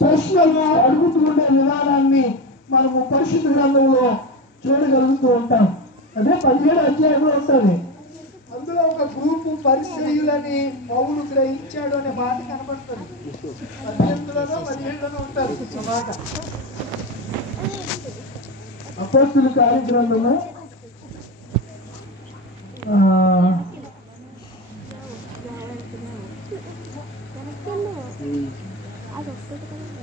ప్రశ్నలు అడుగుతూ ఉండే విధానాన్ని మనము పరిశుద్ధ గ్రంథంలో చూడగలుగుతూ ఉంటాం. అదే 17వ అధ్యాయంలో ఉంటుంది. అందులో ఒక గ్రూపు పరిచయులని పౌలు గ్రహించాడు అనే మాట కనబడుతుంది. 18లోనో 17లోనో ఉంటారు ఆ మాట. అపోస్తుల కార్యగ్రంథము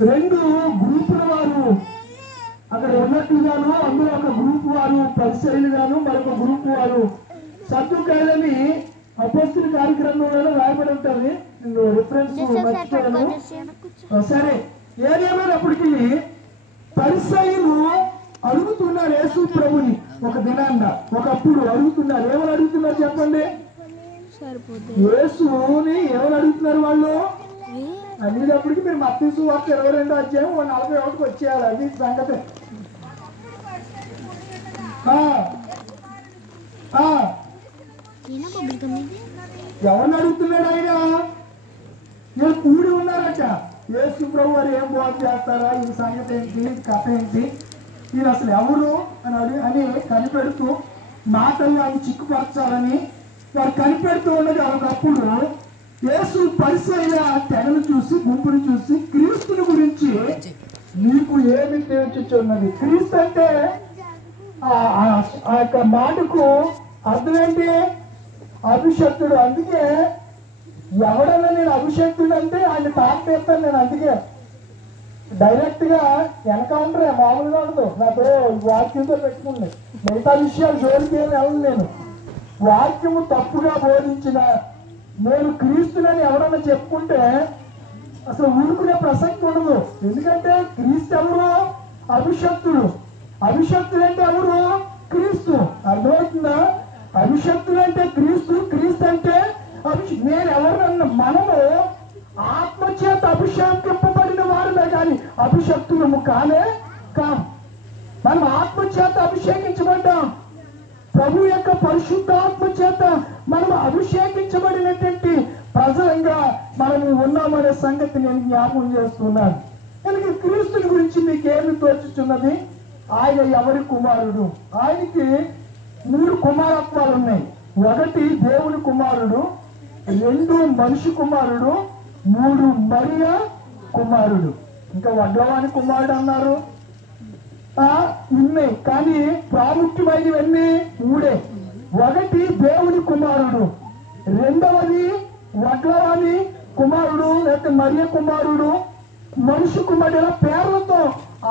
2 గ్రూపుల వారు అక్కడ ఉన్నట్లుగాను, అందులో ఒక గ్రూప్ వారు పరిచయులుగాను, మరొక గ్రూప్ వారు సద్దుకాయలని అపోస్తుల కార్యక్రమంలో రాయబడి ఉంటుంది. నేను రిఫరెన్స్ మర్చిపోయాను. సరే, ఏదేమైనప్పటికీ పరిసయ్యులు అడుగుతున్నారు యేసు ప్రభుని. ఒక దినాన్న ఒకప్పుడు అడుగుతున్నారు. ఏమని అడుగుతున్నారు చెప్పండి? యేసుని ఏమని అడుగుతున్నారు వాళ్ళు? అనేటప్పటికి మీరు మత్తయి సువార్త 22వ అధ్యాయం 41కి వచ్చేయాలి. అది సంగతి. ఎవరిని అడుగుతున్నాడు ఆయన? నేను కూడి ఉన్నారట. యేసు ప్రభు వారు ఏం బోధ చేస్తారా, ఈ సంగతి ఏంటి, కథ ఏంటి, ఈయన అసలు ఎవరు అని కనిపెడుతూ మాటలు ఆయన చిక్కుపరచాలని వారు కనిపెడుతూ ఉండగా ఒకప్పుడు యేసు పరిసయ్యుల తెగను చూసి, గుంపును చూసి, క్రీస్తుని గురించి నీకు ఏమి తేల్చుచున్నది? క్రీస్తు అంటే ఆ యొక్క మాటకు అర్థం ఏంటి? అభిషక్తుడు. అందుకే ఎవడన్నా నేను అభిషక్తుడు అంటే ఆయన తాకేస్తాను. నేను అందుకే డైరెక్ట్ గా ఎన్కౌంటర్ మామూలుగా ఉండదు. నాతో వాక్యంతో పెట్టుకుంది. మిగతా విషయాలు జోలికి ఏమి వెళ్ళను. నేను వాక్యము తప్పుగా బోధించిన నేను క్రీస్తులని ఎవరన్నా చెప్పుకుంటే అసలు ఊరుకునే ప్రసక్తి ఉండదు. ఎందుకంటే క్రీస్తు ఎవరు? అభిషక్తుడు. అభిషక్తుడు అంటే ఎవరు? క్రీస్తు. అర్థమవుతుందా? అభిషక్తుడు అంటే క్రీస్తు, క్రీస్తు అంటే నేను ఎవరన్నా మనము ఆత్మచేత అభిషేకింపబడిన వారులే కానీ అభిషక్తులము కానే కాం. మనం ఆత్మచేత అభిషేకించబడ్డాం. ప్రభు యొక్క పరిశుద్ధాత్మ చేత మనం అభిషేకించబడినటువంటి ప్రజలంగా మనము ఉన్నామనే సంగతి నేను జ్ఞాపకం చేస్తున్నాను. కనుక క్రీస్తుని గురించి మీకేమి తోచుచున్నది? ఆయన ఎవరి కుమారుడు? ఆయనకి 3 కుమారత్వాలు ఉన్నాయి. 1 దేవుని కుమారుడు, 2 మనిషి కుమారుడు, 3 మరియా కుమారుడు. ఇంకా వడ్లవాని కుమారుడు అన్నారు. ఉన్నాయి, కానీ ప్రాముఖ్యమైనవన్నీ 3. 1 దేవుని కుమారుడు, 2వది వడ్లవాని కుమారుడు లేకపోతే మరియ కుమారుడు, మనిషి కుమారుడు పేర్లతో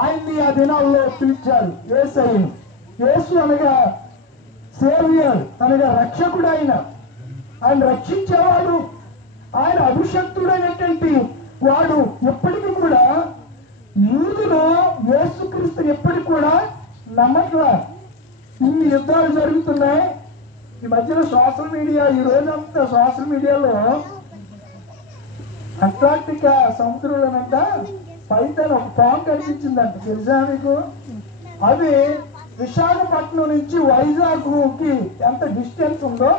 ఆయన్ని ఆ దినాల్లో పిలిచారు. యేసయ్యను. యేసు అనగా సేవియర్, అనగా రక్షకుడు. ఆయన రక్షించేవాడు. ఆయన అభిషక్తుడైనటువంటి వాడు. ఎప్పటికీ కూడా యూదులు యేసుక్రీస్తుని ఎప్పటికి కూడా నమ్మట్లా. ఇన్ని యుద్ధాలు జరుగుతున్నాయి. ఈ మధ్యలో సోషల్ మీడియా, ఈ రోజంతా సోషల్ మీడియాలో అంటార్క్టికా సముద్రంలోనంట పైతన ఒక పాము కనిపించిందంట. తెలుసా మీకు? అది విశాఖపట్నం నుంచి వైజాగ్కి ఎంత డిస్టెన్స్ ఉందో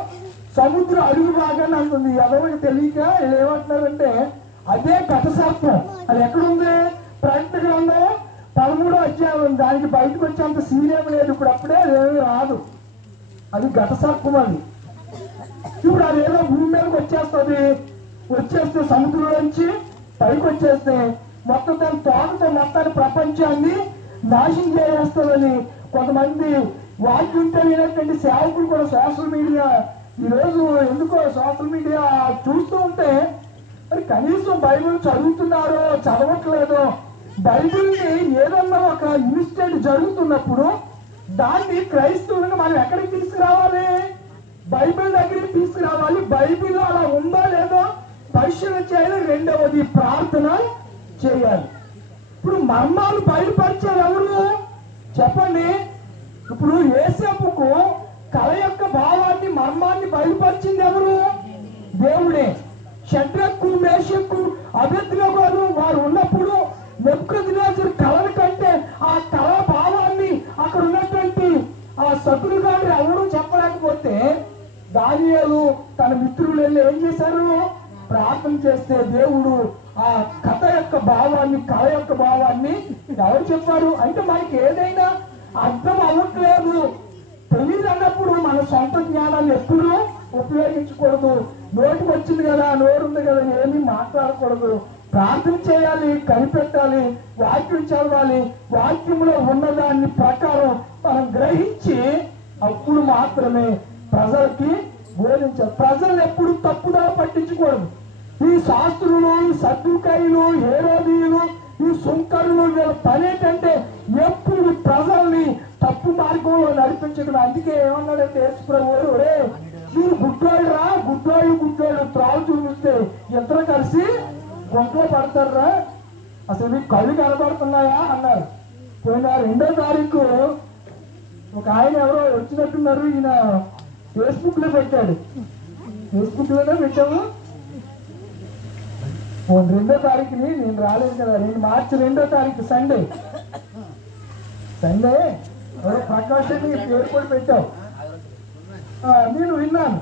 సముద్ర అడుగు భాగాన్ని అంటుంది. ఎవరికి తెలియక ఏమంటున్నారంటే అదే ఘటసర్పం. అది ఎక్కడుంది? ప్రకటన గ్రంథం 13వ అధ్యాయం. దానికి బయటకు వచ్చేంత సీనియం లేదు. ఇప్పుడు అప్పుడే ఏమీ రాదు. అది ఘటసర్పం. అది ఇప్పుడు అదేదో భూమి మీదకి వచ్చేస్తే సముద్రం నుంచి పైకి వచ్చేస్తే మొత్తం తన తోటతో మొత్తాన్ని ప్రపంచాన్ని నాశనం చేసేస్తుందని కొంతమంది వాక్యం తెలియనటువంటి సేవకులు కూడా సోషల్ మీడియా ఈరోజు ఎందుకో సోషల్ మీడియా చూస్తూ ఉంటే మరి కనీసం బైబిల్ చదువుతున్నారో చదవట్లేదో. బైబిల్ని ఏదన్నా ఒక ఇన్సిడెంట్ జరుగుతున్నప్పుడు దాన్ని క్రైస్తవులను మనం ఎక్కడికి తీసుకురావాలి? బైబిల్ దగ్గరికి తీసుకురావాలి. బైబిల్ అలా ఉందా లేదో పరిశీలన చేయాలి. 2వది ప్రార్థన చేయాలి. ఇప్పుడు మర్మాలు బయలుపరిచారు ఎవరు చెప్పండి? ఇప్పుడు యేసేపుకు కళ యొక్క భావాన్ని, మర్మాన్ని బయలుపరిచింది ఎవరు? దేవుడే. షడ్రకు, మేషకు, అబేద్నెగోను వారు ఉన్నప్పుడు నెబుకద్నెజరు కళల కంటే ఆ కళ భావాన్ని అక్కడ ఉన్నటువంటి ఆ శత్రుగాడు ఎవరు చెప్పలేకపోతే దానియేలు తన మిత్రులు వెళ్ళి ఏం చేశారు? ప్రార్థన చేస్తే దేవుడు ఆ కథ యొక్క భావాన్ని భావాన్ని, కళ యొక్క భావాన్ని ఎవరు చెప్పారు అంటే మనకి ఏదైనా అర్థం అవ్వట్లేదు, తెలియదు అన్నప్పుడు మన సొంత జ్ఞానాన్ని ఎప్పుడూ ఉపయోగించకూడదు. నోటికి వచ్చింది కదా, నోరుంది కదా, ఏమీ మాట్లాడకూడదు. ప్రార్థన చేయాలి, కనిపెట్టాలి, వాక్యం చదవాలి, వాక్యంలో ఉన్నదాన్ని ప్రకారం మనం గ్రహించి అప్పుడు మాత్రమే ప్రజలకి బోధించాలి. ప్రజలను ఎప్పుడు తప్పుదార పట్టించకూడదు. ఈ శాస్త్రులు, సద్దుకాయులు, హేరోదీయులు, ఈ సుంకరులు వీళ్ళ పని ఏంటంటే ఎప్పుడు ప్రజల్ని తప్పు మార్గంలో నడిపించడం. అందుకే ఏమన్నాడంటే యేసు ప్రభువు, రే మీరు గుడ్డోళ్ళరా, గుడ్డోళ్ళు త్రావు చూపిస్తే ఇద్దరు కలిసి గుంట్లో పడతారా, అసలు మీకు కళ్ళు కనబడుతున్నాయా అన్నారు. పోయిన 2వ తారీఖు ఒక ఆయన ఎవరో వచ్చినట్టున్నారు, ఈయన ఫేస్బుక్ లో పెట్టాడు. ఫేస్బుక్ లోనే పెట్టాము. 2వ తారీఖుని నేను రాలేదు కదా, మార్చి 2వ తారీఖు సండే ఎవరో ప్రకాష్ అని పేరు కూడా పెట్టావు. నేను విన్నాను.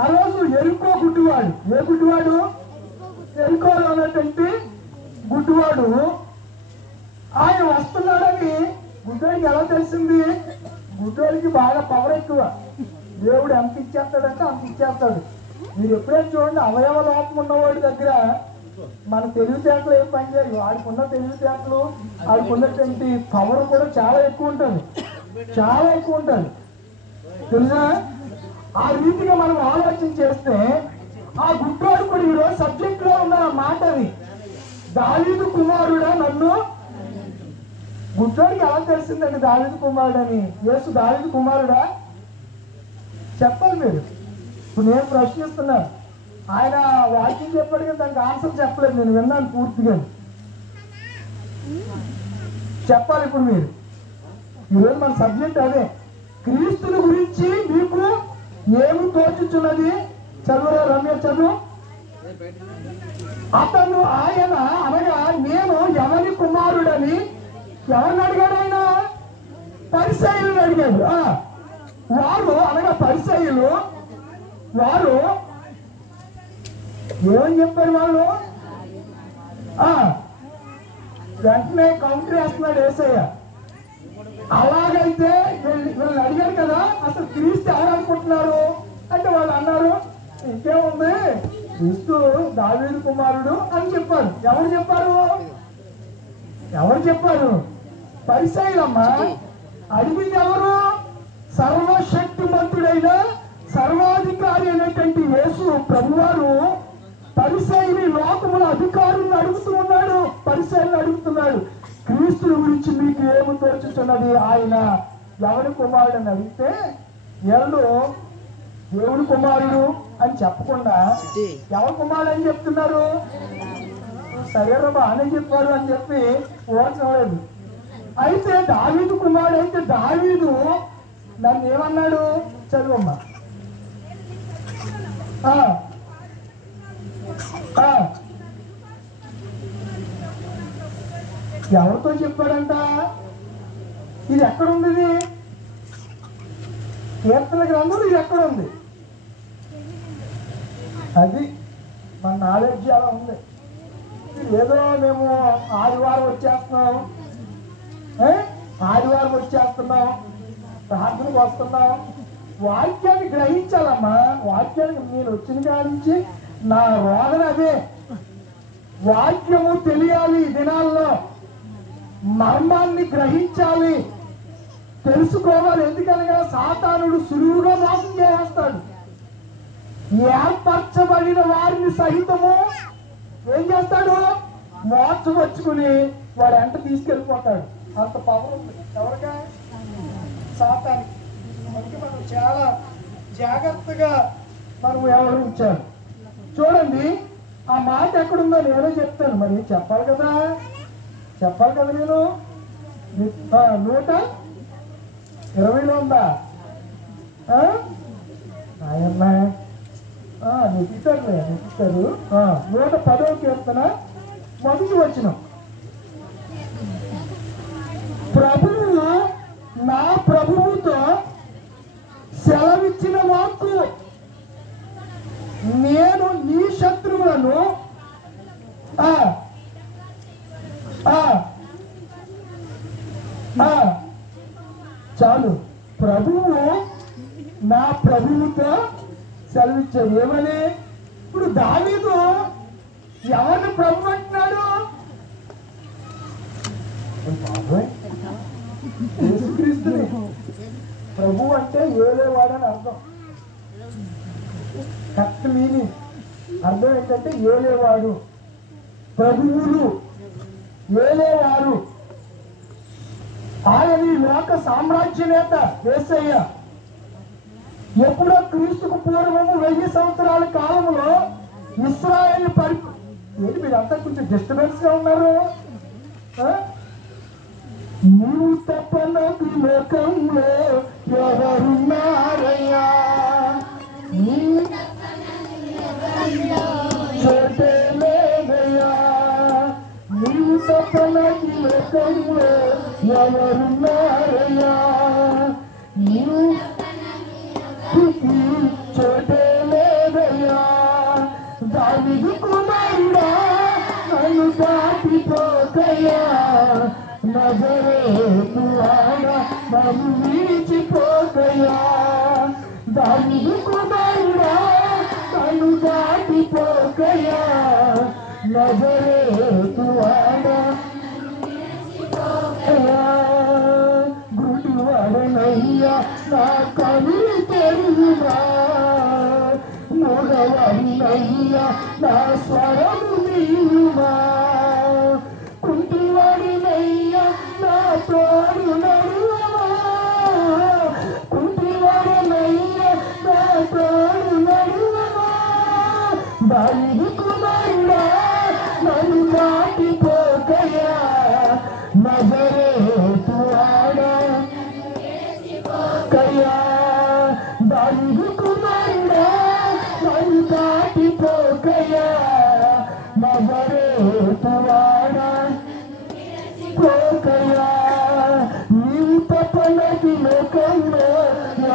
ఆ రోజు ఎరుకో గుడ్డివాడు, ఏ గుడ్డివాడు, ఎరుకోలో ఉన్నటువంటి గుడ్డివాడు ఆయన వస్తున్నాడని గుడ్డోడికి ఎలా తెలిసింది? గుడ్డోడికి బాగా పవర్ ఎక్కువ. దేవుడు ఎంత ఇచ్చేస్తాడంటే అంత ఇచ్చేస్తాడు. మీరు ఎప్పుడైనా చూడండి, అవయవ లోపం ఉన్నవాడి దగ్గర మన తెలివితేటలు ఏం పనిచేయవు. వాడికున్న తెలివితేటలు, వాడికున్నటువంటి పవర్ కూడా చాలా ఎక్కువ ఉంటుంది, చాలా ఎక్కువ ఉంటుంది తెలుసా. ఆ రీతిగా మనం ఆలోచన చేస్తే ఆ గుడ్డోడు కూడా ఈరోజు సబ్జెక్ట్ లో ఉన్న మాట అది, దావీదు కుమారుడా నన్ను. గుడ్డోడికి ఎలా తెలిసిందండి దావీదు కుమారుడు అని? యేసు దావీదు కుమారుడా చెప్పాలి మీరు. ఇప్పుడు నేను ప్రశ్నిస్తున్నాను, ఆయన వాక్యం చెప్పాడు కానీ దానికి ఆన్సర్ చెప్పలేదు. నేను విన్నాను పూర్తిగా, చెప్పాలి ఇప్పుడు మీరు. ఈరోజు మన సబ్జెక్ట్ అదే, క్రీస్తుని గురించి మీకు ఏమి తోచుచున్నది? చదువురా రమ్య, చదువు. అతను ఆయన అనగా నేను ఎవరి కుమారుడని ఎవరిని అడిగాడు? ఆయన పరిసయ్యులను అడిగాడు. వారు అనగా పరిసయ్యులు వారు ఏమని చెప్పారు? వాళ్ళు వెంటనే కౌంటర్ వేస్తున్నాడు యేసయ్య. అలాగైతే వీళ్ళని అడిగారు కదా, అసలు క్రీస్తు ఎవరు అనుకుంటున్నారు అంటే వాళ్ళు అన్నారు, ఇంకేముంది క్రీస్తు దావీదు కుమారుడు అని చెప్పారు. ఎవరు చెప్పారు? పరిసయ్యులమ్మా. అడిగింది ఎవరు? సర్వశక్తిమంతుడైన సర్వాధికారి అయినటువంటి యేసు ప్రభువారు పరిసయ్యుని లోకముల అధికారులను అడుగుతూ ఉన్నాడు. పరిసయ్యులను అడుగుతున్నాడు, క్రీస్తుని గురించి మీకు ఏమి తోచుతున్నది? ఆయన ఎవరి కుమారుడు అని అడిగితే వీళ్ళు దేవుడి కుమారుడు అని చెప్పకుండా ఎవరి కుమారుడు అని చెప్తున్నారు. సరేరా బాగానే చెప్పారు అని చెప్పి ఓర్చలేదు. అయితే దావీదు కుమారుడు అయితే దావీదు నన్ను ఏమన్నాడు? చదువమ్మా. ఎవరితో చెప్పాడంట? ఇది ఎక్కడుంది? ఇది కీర్తన గ్రంథం ఇది ఎక్కడుంది? అది మన నాలెడ్జ్ అలా ఉంది. ఏదో మేము ఆదివారం వచ్చేస్తున్నాం, ప్రార్థనకు వస్తున్నాం. వాక్యాన్ని గ్రహించాలమ్మా. వాక్యానికి నేను వచ్చిన కాడి నుంచి నా రోదన అదే, వాక్యము తెలియాలి. ఈ దినాల్లో మర్మాన్ని గ్రహించాలి, తెలుసుకోవాలి. ఎందుకనగా సాతానుడు సులువుగా మోసం చేస్తాడు. ఏర్పరచబడిన వారిని సహితము ఏం చేస్తాడు? మోసవచ్చుకుని వాడు ఎంట తీసుకెళ్ళిపోతాడు. అంత పవర్ ఉంది ఎవరిగా? సాతానికి. అందుకే మనం చాలా జాగ్రత్తగా మనం వ్యవహరించాలి. చూడండి, ఆ మాట ఎక్కడుందో నేనే చెప్తాను. మరి చెప్పాలి కదా నేను. 120లో ఉందా? ఆయమ్మ నెట్టిస్తారు. 110వ కీర్తన మొదటి వచనం. ప్రభువు నా ప్రభువుతో సెలవిచ్చిన వాక్కు, నేను నీ శత్రువులను చాలు. ప్రభువు నా ప్రభువుతో సెలవిచ్చాడు ఏమని? ఇప్పుడు దావీదు ఎవరిని ప్రభు అంటున్నాడు? యేసుక్రీస్తుని. ప్రభు అంటే ఏలేవాడని అర్థం. కరెక్ట్ మీనింగ్ అర్థం ఏంటంటే ఏలేవాడు, ప్రభువులు, ఏలేవారు. ఆయన ఈ లోక సామ్రాజ్య నేత యేసయ్య. ఎప్పుడో క్రీస్తుకు పూర్వము 1000 సంవత్సరాల కాలంలో ఇశ్రాయేలు ఏంటి మీరంతా కొంచెం డిస్టర్బెన్స్ గా ఉన్నారు? నీవు తప్ప నాకు లోకంలో ఎవరున్నారయ్యా, చోటే లేదయ్యా, నీవు తప్ప నాకు లోకంలో ఎవరున్నారయ్యా, నీవు చోటే లేదయ్యా. దావీదు కుమారుడా నన్ను దాటిపోకయ్యా, నజరేతు వాడా నన్ను విడిచిపోకయ్యా. దావీదు కుమారుడా నన్ను దాటిపోకయ్యా, నజరేతు వాడా గుడివాడనయ్యా నా కనులు తెరువునా, మూడవాడినయ్యా నా స్వరము నీవుమా, కుంటివాడినయ్యా నా తోడు నడువమా, కుంటివాడినయ్యా నా తోడు నడువమా. దావీదు కుమారుడా నన్ను దాటిపోకయ్యా, నజరేతు వాడా కయ్యా. దావీదు కుమారుడా నన్ను దాటిపోకయ్యా, నజరేతు వాడా పోకయ్యా. నీవు తప్ప నాకు లోకంలో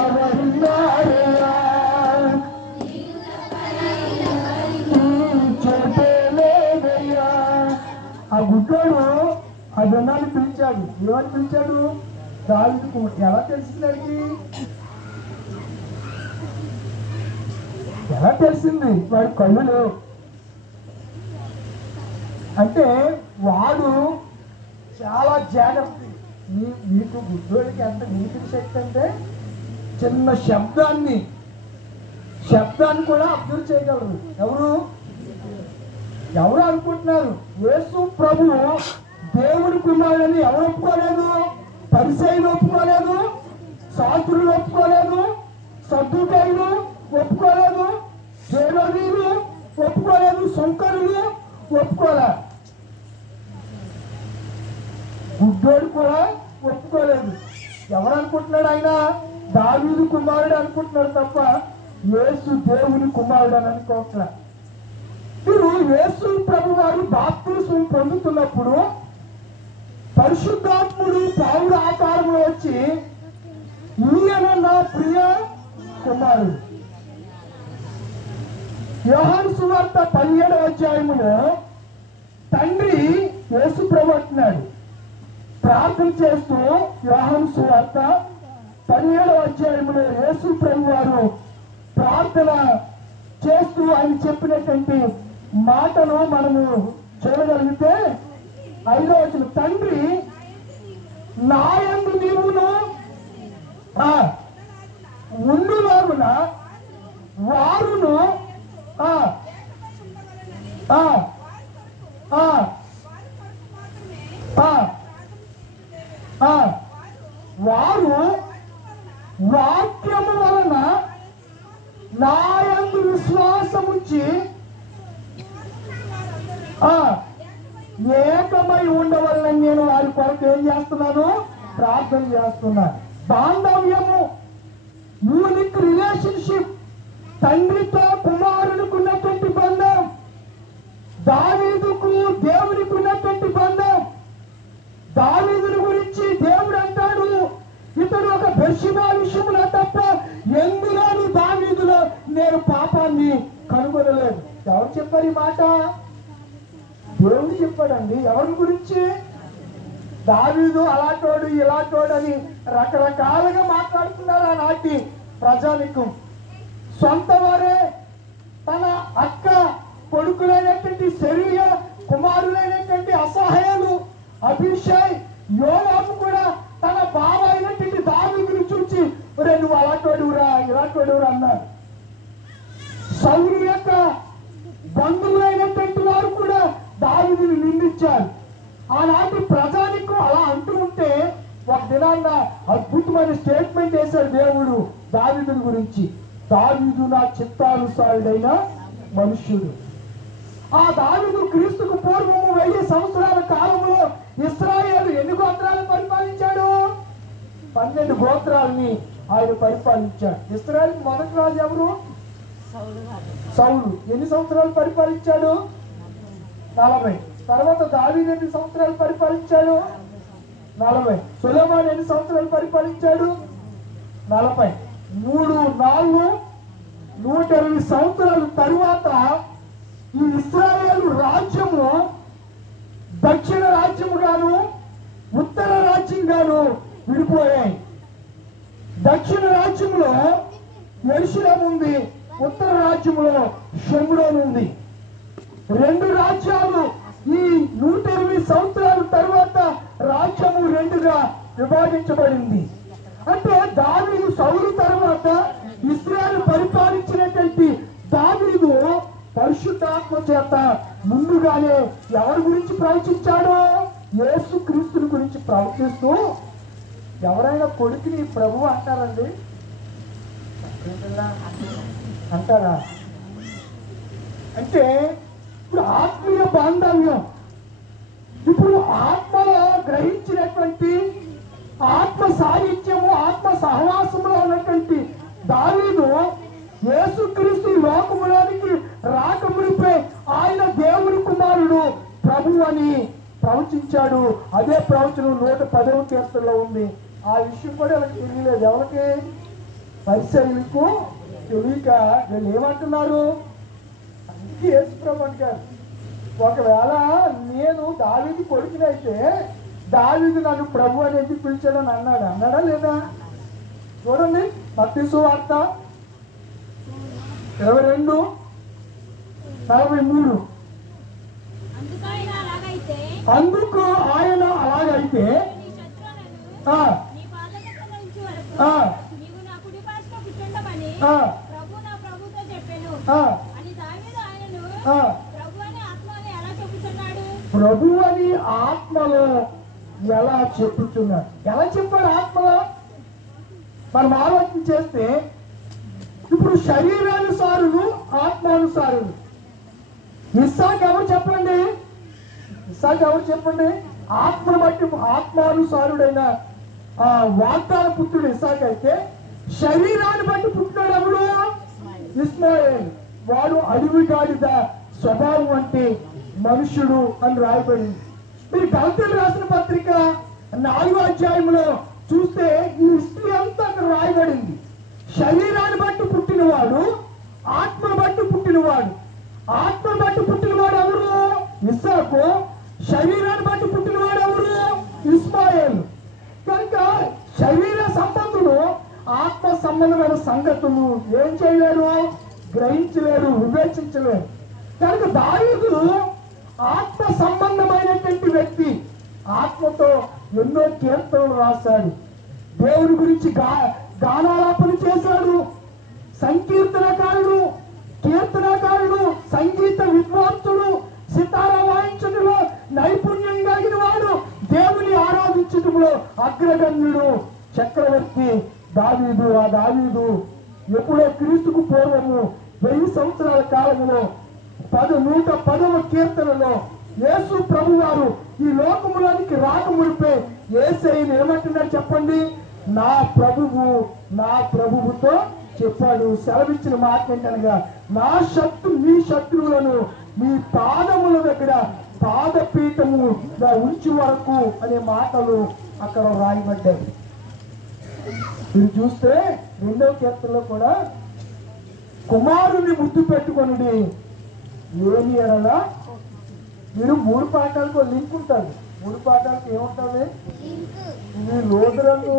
ఎవరున్నారయ్యా, చోటే లేదయ్యా. ఆ గుడ్డోడు ఆ జనాన్ని పిలిచాడు. ఏమని పిలిచాడు? దావీదుకు. ఎలా తెలిసిందండి? ఎలా తెలిసింది? వాడి కళ్ళు లేవు అంటే వాడు చాలా జాగ్రత్త. మీకు గుడ్డోడికి ఎంత నీటి శక్తి అంటే చిన్న శబ్దాన్ని కూడా అబ్జర్వ్ చేయగలరు. ఎవరు అనుకుంటున్నారు? యేసు ప్రభువు దేవుడి కుమారుడని ఎవరు ఒప్పుకోలేదు? పరిసయ్యులు ఒప్పుకోలేదు, శాస్త్రులు ఒప్పుకోలేదు, సద్దుకాయులు ఒప్పుకోలేదు, హేరోదీయులు ఒప్పుకోలేదు, సుంకరులు ఒప్పుకోలే, గుడ్డోడు కూడా ఒప్పుకోలేదు. ఎవరు అనుకుంటున్నాడు? ఆయన దావీదు కుమారుడు అనుకుంటున్నాడు తప్ప యేసు దేవుని కుమారుడు అని అనుకోవట్లే. మీరు యేసు ప్రభు వారు బాప్తిస్మం పొందుతున్నప్పుడు పరిశుద్ధాత్ముడు పౌరుడు ఆకారంలో వచ్చి ఈయన నా ప్రియ కుమారుడు. యోహాను సువార్త 17వ అధ్యాయములో తండ్రి యేసు ప్రభు అంటున్నాడు ప్రార్థన చేస్తూ. యోహాను సువార్త 17వ అధ్యాయములో యేసు ప్రభు వారు ప్రార్థన చేస్తూ ఆయన చెప్పినటువంటి మాటను మనము చూడగలిగితే 5వ వచనం, తండ్రి నాయందు నీవును ఉండులాగున వారును వారు వాక్యము వలన నాయందు విశ్వాసముంచి ఏకమై ఉండవలని నేను వారి కొరకు ఏం చేస్తున్నాను? ప్రార్థన చేస్తున్నాను. బాంధవ్యము, యూనిక్ రిలేషన్షిప్, తండ్రితో కుమారునికి ఉన్నటువంటి బంధం, దావీదుకు దేవునికి ఉన్నటువంటి బంధం. దావీదుని గురించి దేవుడు అంటాడు, ఇతడు ఒక బెర్షెబా విషయంలో తప్ప ఎందులోనూ దావీదులో నేను పాపాన్ని కనుగొనలేదు. ఎవరు చెప్పారు ఈ మాట? దేవుడు చెప్పాడు. మాట్లాడతారండి. ఎవరి గురించి? దావీదు అలాంటోడు ఇలాంటోడు అని రకరకాలుగా మాట్లాడుతున్నారు ఆనాటి ప్రజానికం. సొంత వారే తన అక్క కొడుకులైనటువంటి సెరూయా కుమారులైనటువంటి అసహ్యాలు, అభిషేక్, యోవాబు కూడా తన బావ అయినటువంటి దావీదును చూసి ఒరే నువ్వు అలాంటోడురా ఇలాంటోడురా అన్నారు. సౌలు యొక్క బంధువులైనటువంటి వారు కూడా దావీదుని నిందించారు. ఆనాటి ప్రజానికం అలా అంటూ ఉంటే ఒక దినాన్న అద్భుతమైన స్టేట్మెంట్ వేశాడు దేవుడు దావీదుని గురించి. దావీదు నా చిత్తానుసారుడైన మనుష్యుడు. ఆ దావీదు క్రీస్తుకు పూర్వము 1000 సంవత్సరాల కాలంలో ఇశ్రాయేలు ఎన్ని గోత్రాలను పరిపాలించాడు? 12 గోత్రాలని ఆయన పరిపాలించాడు. ఇశ్రాయేల్ మొదటి రాజు ఎవరు? సౌలు. ఎన్ని సంవత్సరాలు పరిపాలించాడు? 40. తర్వాత దావీదు ఎన్ని సంవత్సరాలు పరిపాలించాడు? 40. సొలొమోను ఎన్ని సంవత్సరాలు పరిపాలించాడు? 40. 3, 4, 120 సంవత్సరాల తరువాత ఈ ఇశ్రాయేలు రాజ్యము దక్షిణ రాజ్యము గాను ఉత్తర రాజ్యం గాను విడిపోయాయి. దక్షిణ రాజ్యంలో యెరూషలేము ఉంది, ఉత్తర రాజ్యంలో షోమ్రోను ఉంది. 2 రాజ్యాలు ఈ 120 సంవత్సరాల తరువాత రాజ్యము 2గా విభజించబడింది. అంటే దావీదు సౌలు తర్వాత ఇశ్రాయేలు పరిపాలించినటువంటి దావీదు పరిశుద్ధాత్మ చేత ముందుగానే ఎవరి గురించి ప్రవచించాడో? యేసు క్రీస్తుని గురించి ప్రవచిస్తూ, ఎవరైనా కొడుకుని ప్రభు అంటారండి? అంటారా? అంటే ఇప్పుడు ఆత్మీయ బాంధవ్యం, ఇప్పుడు ఆత్మలో గ్రహించినటువంటి ఆత్మ సాహిత్యము, ఆత్మ సహవాసంలో ఉన్నటువంటి దావీదు యేసుక్రీస్తు లోకములోనికి రాకమునిపై ఆయన దేవుని కుమారుడు ప్రభు అని ప్రవచించాడు. అదే ప్రవచనం 110వ కీర్తనలో ఉంది. ఆ విషయం కూడా వాళ్ళకి తెలియలేదు. ఎవరికి? పరిసరులకు తెలియక వీళ్ళు ఏమంటున్నారు? అందుకే యేసు ప్రభు అంటారు, ఒకవేళ నేను దావీదు కొడుకునైతే దావీదు నన్ను ప్రభు అని ఎందుకు పిలిచాడని అన్నాడా లేదా? చూడండి మత్తయి సువార్త 22:43. అందుకు ఆయన అలాగైతే ప్రభు అని ఆత్మలో ఎలా చెప్పుచున్నాడు? ఎలా చెప్పాడు ఆత్మలో? మనం ఆలోచన చేస్తే ఇప్పుడు శరీరానుసారులు, ఆత్మానుసారులు. ఇస్సాకు ఎవరు చెప్పండి? ఇస్సాకు ఎవరు చెప్పండి? ఆత్మను బట్టి ఆత్మానుసారుడైన వాగ్దాన పుత్రుడు ఇస్సాకు అయితే, శరీరాన్ని బట్టి పుట్టినాడు ఎవడు? ఇస్మాయేల్. వాడు అడవి గాడిద స్వభావం అంటే మనుషుడు అని రాయబడింది. మీరు గలతీయులకు రాసిన పత్రిక 4వ అధ్యాయంలో చూస్తే ఈ హిస్టరీ అంతా అక్కడ రాయబడింది. శరీరాన్ని బట్టి పుట్టినవాడు, ఆత్మను బట్టి పుట్టినవాడు. ఆత్మను బట్టి పుట్టినవాడు ఎవరు? ఇస్సాకు. శరీరాన్ని బట్టి పుట్టినవాడు ఎవరు? ఇస్మాయేల్. కనుక శరీర సంబంధులు ఆత్మ సంబంధమైన సంగతులు ఏం చేయలేరు? గ్రహించలేరు, వివేచించలేరు. కనుక దావీదు ఆత్మ సంబంధమైనటువంటి వ్యక్తి. ఆత్మతో ఎన్నో కీర్తనలు రాశాడు, దేవుని గురించి గానాలాపన చేశాడు. సంకీర్తనకారుడు, కీర్తనకారుడు, సంగీత విద్వాంసుడు, సితారా వాయించడంలో నైపుణ్యం కలిగిన వాడు, దేవుని ఆరాధించడంలో అగ్రగణ్యుడు, చక్రవర్తి దావీదు. ఆ దావీదు ఎప్పుడో క్రీస్తుకు పూర్వము 1000 సంవత్సరాల కాలంలో 110వ కీర్తనలో యేసు ప్రభు వారు ఈ లోకములోనికి రాకమునిపే యేసయ్యను ఏమంటున్నాడు చెప్పండి? నా ప్రభువుతో చెప్పాడు. సెలవిచ్చిన మాట ఏంటనగా, మీ శత్రువులను మీ పాదముల దగ్గర పాదపీఠము ఉంచి వరకు అనే మాటలు అక్కడ రాయబడ్డాయి. మీరు చూస్తే 2వ కీర్తనలో కూడా కుమారుని ముద్దు పెట్టుకొనుడి, ఏమి ఎడల మీరు 3 పాఠాలకు లింక్ ఉంటుంది. 3 పాఠాలకు ఏముంటుంది? ఇది లోతులను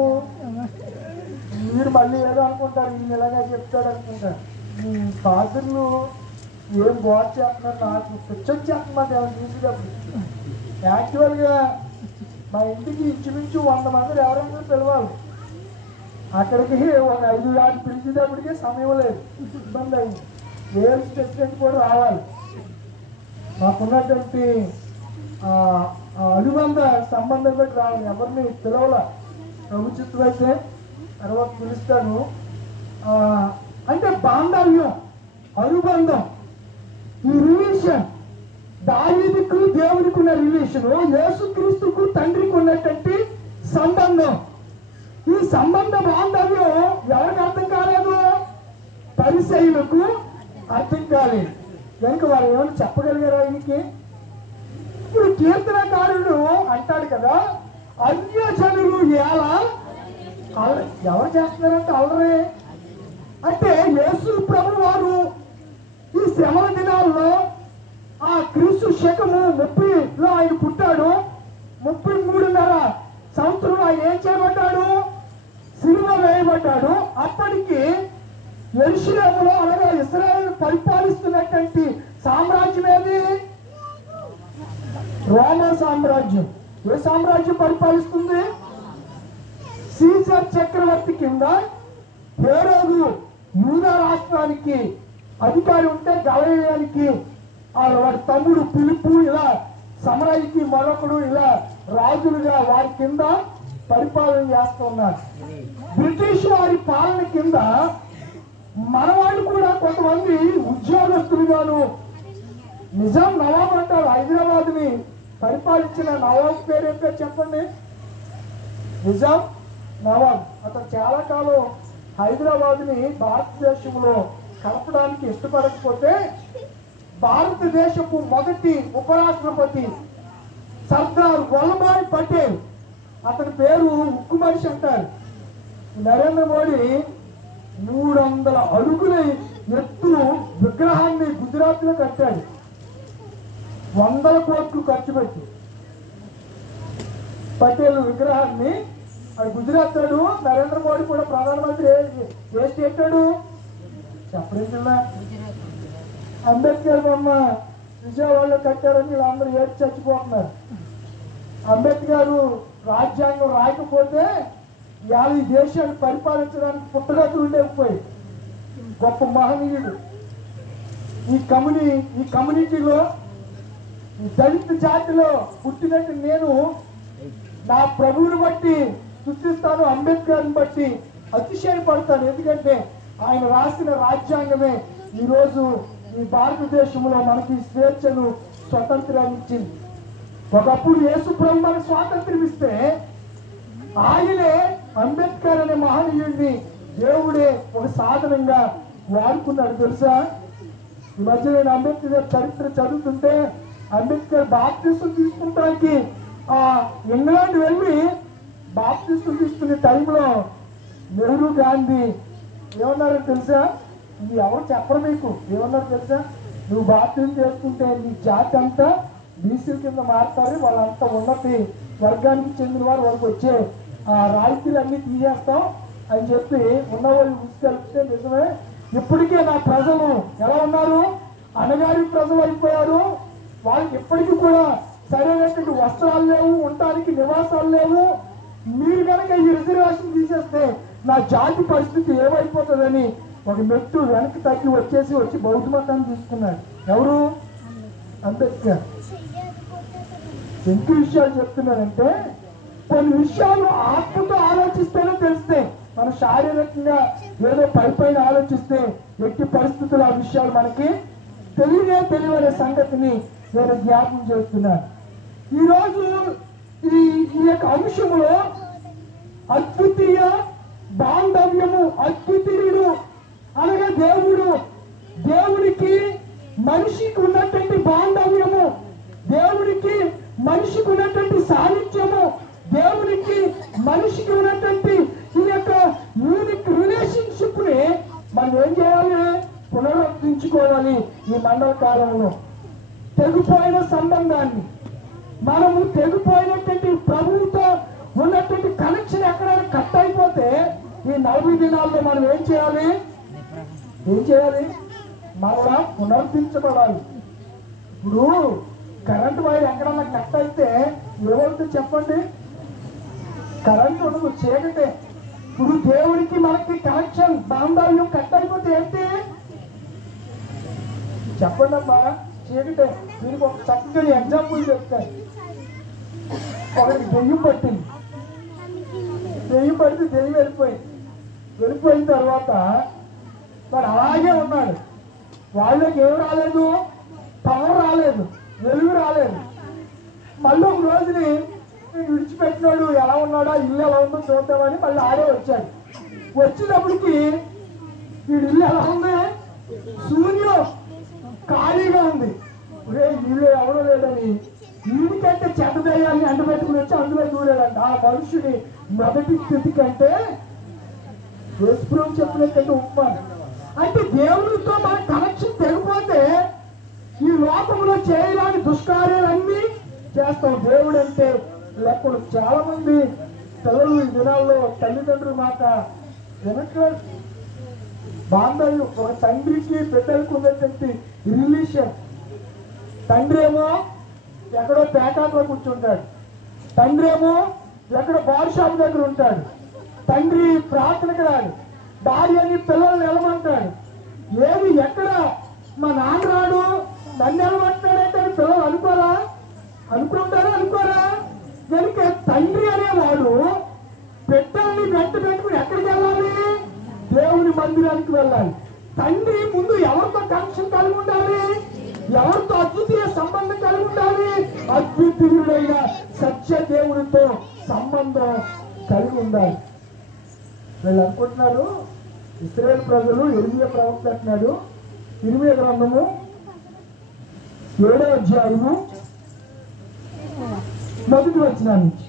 మీరు మళ్ళీ ఏదో అనుకుంటారు, ఈయన ఇలాగా చెప్తాడు అనుకుంటారు. ఈ పాత్రలు ఏం బాగా చేస్తున్నారు, నాకు పిచ్చొచ్చేస్తున్నమాట ఎవరు చూసేటప్పుడు. యాక్చువల్గా మా ఇంటికి ఇంచుమించు 100 మంది ఎవరైనా పిలవాలి. అక్కడికి ఒక 5 దాటి పిలిచేటప్పటికే సమయం లేదు, ఇబ్బంది అయింది. వేరే ప్రెసిడెంట్ కూడా రావాలి. మాకున్నటువంటి అనుబంధ సంబంధం బట్టి రావాలి. ఎవరిని పిలవాల, ప్రభుత్వం అయితే తర్వాత పిలుస్తాను. అంటే బాంధవ్యం, అనుబంధం, ఈ రిలేషన్, దావీదుకు దేవుడికి ఉన్న రిలేషన్, యేసుక్రీస్తుకు తండ్రికి ఉన్నటువంటి సంబంధం. ఈ సంబంధ బాంధవ్యం ఎవరికి అర్థం కాలేదు? పరిసయ్యులకు అర్థం కాలేదు. కనుక వాళ్ళు ఏమైనా చెప్పగలిగారు ఆయనకి? ఇప్పుడు కీర్తనకారుడు అంటాడు కదా, అన్యజనులు ఎలా ఎవరు చేస్తున్నారంటే అల్లరే. అంటే యేసు ప్రభు వారు ఈ శ్రమల దినాల్లో ఆ క్రీస్తు శకము 30లో ఆయన పుట్టాడు. 33.5 సంవత్సరంలో ఆయన ఏం చేయబడ్డాడు? సిలువ వేయబడ్డాడు. అప్పటికి యెరూషలేములో అనగా ఇశ్రాయేలు పరిపాలిస్తున్నటువంటి సామ్రాజ్యం ఏది? రోమా సామ్రాజ్యం. ఏ సామ్రాజ్యం పరిపాలిస్తుంది? సీజర్ చక్రవర్తి కింద హేరోదు యూదా రాష్ట్రానికి అధికారి ఉంటే గలిలయానికి వాడి తమ్ముడు ఫిలిప్పు, ఇలా సమరయికి మరొకడు, ఇలా రాజులుగా వారి కింద పరిపాలన చేస్తున్నారు. బ్రిటిష్ వారి పాలన కింద మనవాళ్ళు కూడా కొంతమంది ఉద్యోగస్తులుగాను, నిజాం నవాబ్ అంటారు. హైదరాబాద్ ని పరిపాలించిన నవాబ్ పేరు ఏం పేరు చెప్పండి? నిజాం నవాబ్. అతను చాలా కాలం హైదరాబాద్ ని భారతదేశంలో కలపడానికి ఇష్టపడకపోతే భారతదేశపు మొదటి ఉపరాష్ట్రపతి సర్దార్ వల్లభాయ్ పటేల్, అతని పేరు ఉక్కు మనిషి అంటారు. నరేంద్ర మోడీ 300 అడుగుల ఎత్తు విగ్రహాన్ని గుజరాత్ లో కట్టాడు. 100 కోట్లు ఖర్చు పెట్టి పటేల్ విగ్రహాన్ని అది గుజరాత్. నరేంద్ర మోడీ కూడా ప్రధానమంత్రి ఏ స్టేట్ చెప్పలేదు. అంబేద్కర్ బొమ్మ విజయవాడలో కట్టారని వీళ్ళందరూ ఏడ్చి చచ్చిపోతున్నారు. అంబేద్కర్ రాజ్యాంగం రాయకపోతే ఇవాళ ఈ దేశాన్ని పరిపాలించడానికి పుట్టగతులు ఉండేపోయి గొప్ప మహనీయుడు. ఈ కమ్యూనిటీలో ఈ దళిత జాతిలో పుట్టినట్టు నేను నా ప్రభువుని బట్టి స్తుతిస్తాను, అంబేద్కర్ని బట్టి అతిశయపడతాను. ఎందుకంటే ఆయన రాసిన రాజ్యాంగమే ఈరోజు ఈ భారతదేశంలో మనకి స్వేచ్ఛను, స్వతంత్రాన్ని ఇచ్చింది. ఒకప్పుడు యేసు ప్రభు మనకు స్వాతంత్రం ఇస్తే ఆయనే అంబేద్కర్ అనే మహనీయుడిని దేవుడే ఒక సాధనంగా వాడుకున్నాడు. తెలుసా, ఈ మధ్య నేను అంబేద్కర్ చరిత్ర చదువుతుంటే అంబేద్కర్ బాప్తిస్మం తీసుకుంటానికి ఇంగ్లాండ్ వెళ్ళి బాప్తిస్మం తీసుకునే టైంలో నెహ్రూ, గాంధీ ఏమన్నారో తెలుసా? ఇది ఎవరు చెప్పరు మీకు. ఏమన్నారు తెలుసా? నువ్వు బాప్తిజం చేసుకుంటే నీ జాతి అంతా బీసీల కింద మారుతారు, వాళ్ళంతా ఉన్నతి వర్గానికి చెందిన వారు వాళ్ళకి వచ్చే రాయితీలు అన్ని తీసేస్తాం అని చెప్పి ఉన్నవాళ్ళు తీసుకెళ్తే నిజమే. ఇప్పటికే నా ప్రజలు ఎలా ఉన్నారు? అణగారి ప్రజలు అయిపోయారు. వాళ్ళకి ఇప్పటికీ కూడా సరైనటువంటి వస్త్రాలు లేవు, ఉండటానికి నివాసాలు లేవు. మీరు కనుక ఈ రిజర్వేషన్ తీసేస్తే నా జాతి పరిస్థితి ఏమైపోతుందని ఒక మెట్టు వెనక్కి తగ్గి వచ్చి బౌద్ధ మతాన్ని తీసుకున్నాడు. ఎవరు? అంబేద్కర్. ఎంత విషయాలు చెప్తున్నారంటే కొన్ని విషయాలు ఆత్మతో ఆలోచిస్తేనే తెలిస్తే, మన శారీరకంగా ఏదో పైపైన ఆలోచిస్తే ఎట్టి పరిస్థితులు ఆ విషయాలు మనకి తెలియనే సంగతిని నేను జ్ఞాపకం చేస్తున్నాను. ఈరోజు ఈ యొక్క అంశంలో అద్వితీయ బాంధవ్యము, అద్వితీయుడు అనగా దేవుడికి మనిషికి ఉన్నటువంటి బాంధవ్యము, దేవుడికి మనిషికి ఉన్నటువంటి సాన్నిధ్యము, దేవుడికి మనిషికి ఉన్నటువంటి ఈ యొక్క యూనిక్ రిలేషన్షిప్ ని మనం ఏం చేయాలి? పునరుద్ధరించుకోవాలి. ఈ మండల కాలంలో తెగిపోయిన సంబంధం సంబంధాన్ని, మనము తెగిపోయినటువంటి ప్రభువుతో ఉన్నటువంటి కనెక్షన్ ఎక్కడైనా కట్ అయిపోతే ఈ 40 దినాల్లో మనం ఏం చేయాలి? మరలా పునర్దించబడాలి. ఇప్పుడు కరెంటు వైర్ ఎక్కడన్నా కట్ అయితే ఏమవుతుంది చెప్పండి? కరెంట్ ఉండదు, చీకటే. ఇప్పుడు దేవుడికి మనకి కనెక్షన్ బాంధవ్యం కట్ అయిపోతే ఏంటి చెప్పండి అమ్మా? చీకటే. దీనికి ఒక చక్కని ఎగ్జాంపుల్ చెప్తాను. ఒకరికి దెయ్యం పట్టింది. దెయ్యం పడితే దెయ్యం వెళ్ళిపోయిన తర్వాత వాడు అలాగే ఉన్నాడు. వాళ్ళకి ఏం రాలేదు, పవర్ రాలేదు, వెలుగు రాలేదు. మళ్ళీ ఒక రోజుని విడిచిపెట్టినాడు, ఎలా ఉన్నాడో ఇల్లు ఎలా ఉందో చూద్దామని మళ్ళీ ఆడే వచ్చాడు. వచ్చినప్పటికి వీడి ఇల్లు ఎలా ఉంది? శూన్యం, ఖాళీగా ఉంది. ఇల్లు ఎవరో లేదని వీడికంటే చెడ్డ దయ్యాన్ని అంటబెట్టుకుని వచ్చి అందులో దూరాడంట. ఆ మనుషుని మొదటి స్థితి కంటే యేసుప్రభువు చెప్పినట్టు ఉపమానం. అంటే దేవుడితో మన కనెక్షన్ తెగిపోతే ఈ లోకంలో చేయరాని దుష్కార్యాలన్నీ చేస్తాం. దేవుడు అంటే లేకుండా చాలా మంది పిల్లలు ఈ దినాల్లో తల్లిదండ్రుల మాట వినట్లేదు. బాంధవ్యం ఒక తండ్రికి బిడ్డలకు ఉన్నటువంటి రిలేషన్. తండ్రి ఏమో ఎక్కడో పేకాట్లో కూర్చుంటాడు, తండ్రి ఏమో ఎక్కడో బార్ షాప్ దగ్గర ఉంటాడు. తండ్రి ప్రార్థనకు రాడు, భార్యని పిల్లలు నిలమంటాడు. ఏది ఎక్కడ మా నాన్న రాడు నన్ను నిలమంటాడంటే పిల్లలు అనుకోరా? కనుక తండ్రి అనేవాడు బిడ్డల్ని పెట్టుకుని ఎక్కడికి వెళ్ళాలి? దేవుని మందిరానికి వెళ్ళాలి. తండ్రి ముందు ఎవరితో కనెక్షన్ కలిగి ఉండాలి? ఎవరితో అద్వితీయ సంబంధం కలిగి ఉండాలి? అద్వితీయుడైన సత్య దేవుడితో సంబంధం కలిగి ఉండాలి. వీళ్ళు అనుకుంటున్నారు ఇశ్రాయేలు ప్రజలు ఇర్మియా ప్రవక్త అంటున్నాడు. ఇర్మియా గ్రంథము 7వ అధ్యాయము 1వ వచనం నుంచి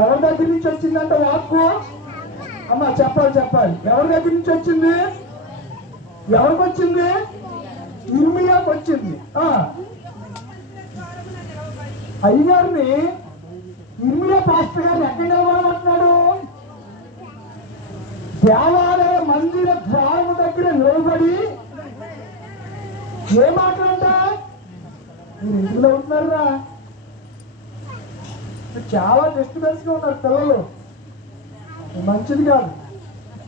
ఎవరి దగ్గర నుంచి వచ్చిందంటే వాక్కు అమ్మ చెప్పాలి. ఎవరి దగ్గర నుంచి వచ్చింది? ఎవరికి వచ్చింది? ఇర్మియాకు వచ్చింది. అయ్యగారిని ఇర్మియా పాస్టర్ గారిని ఎక్కడ నిలబడమంటున్నాడు? దేవాలయ మందిర ద్వారము దగ్గర నిలబడి ఏ మాట్లాడతా? మీరు ఇంట్లో ఉంటున్నారా? చాలా డిస్టర్బెన్స్ గా ఉన్నారు పిల్లలు. మంచిది కాదు.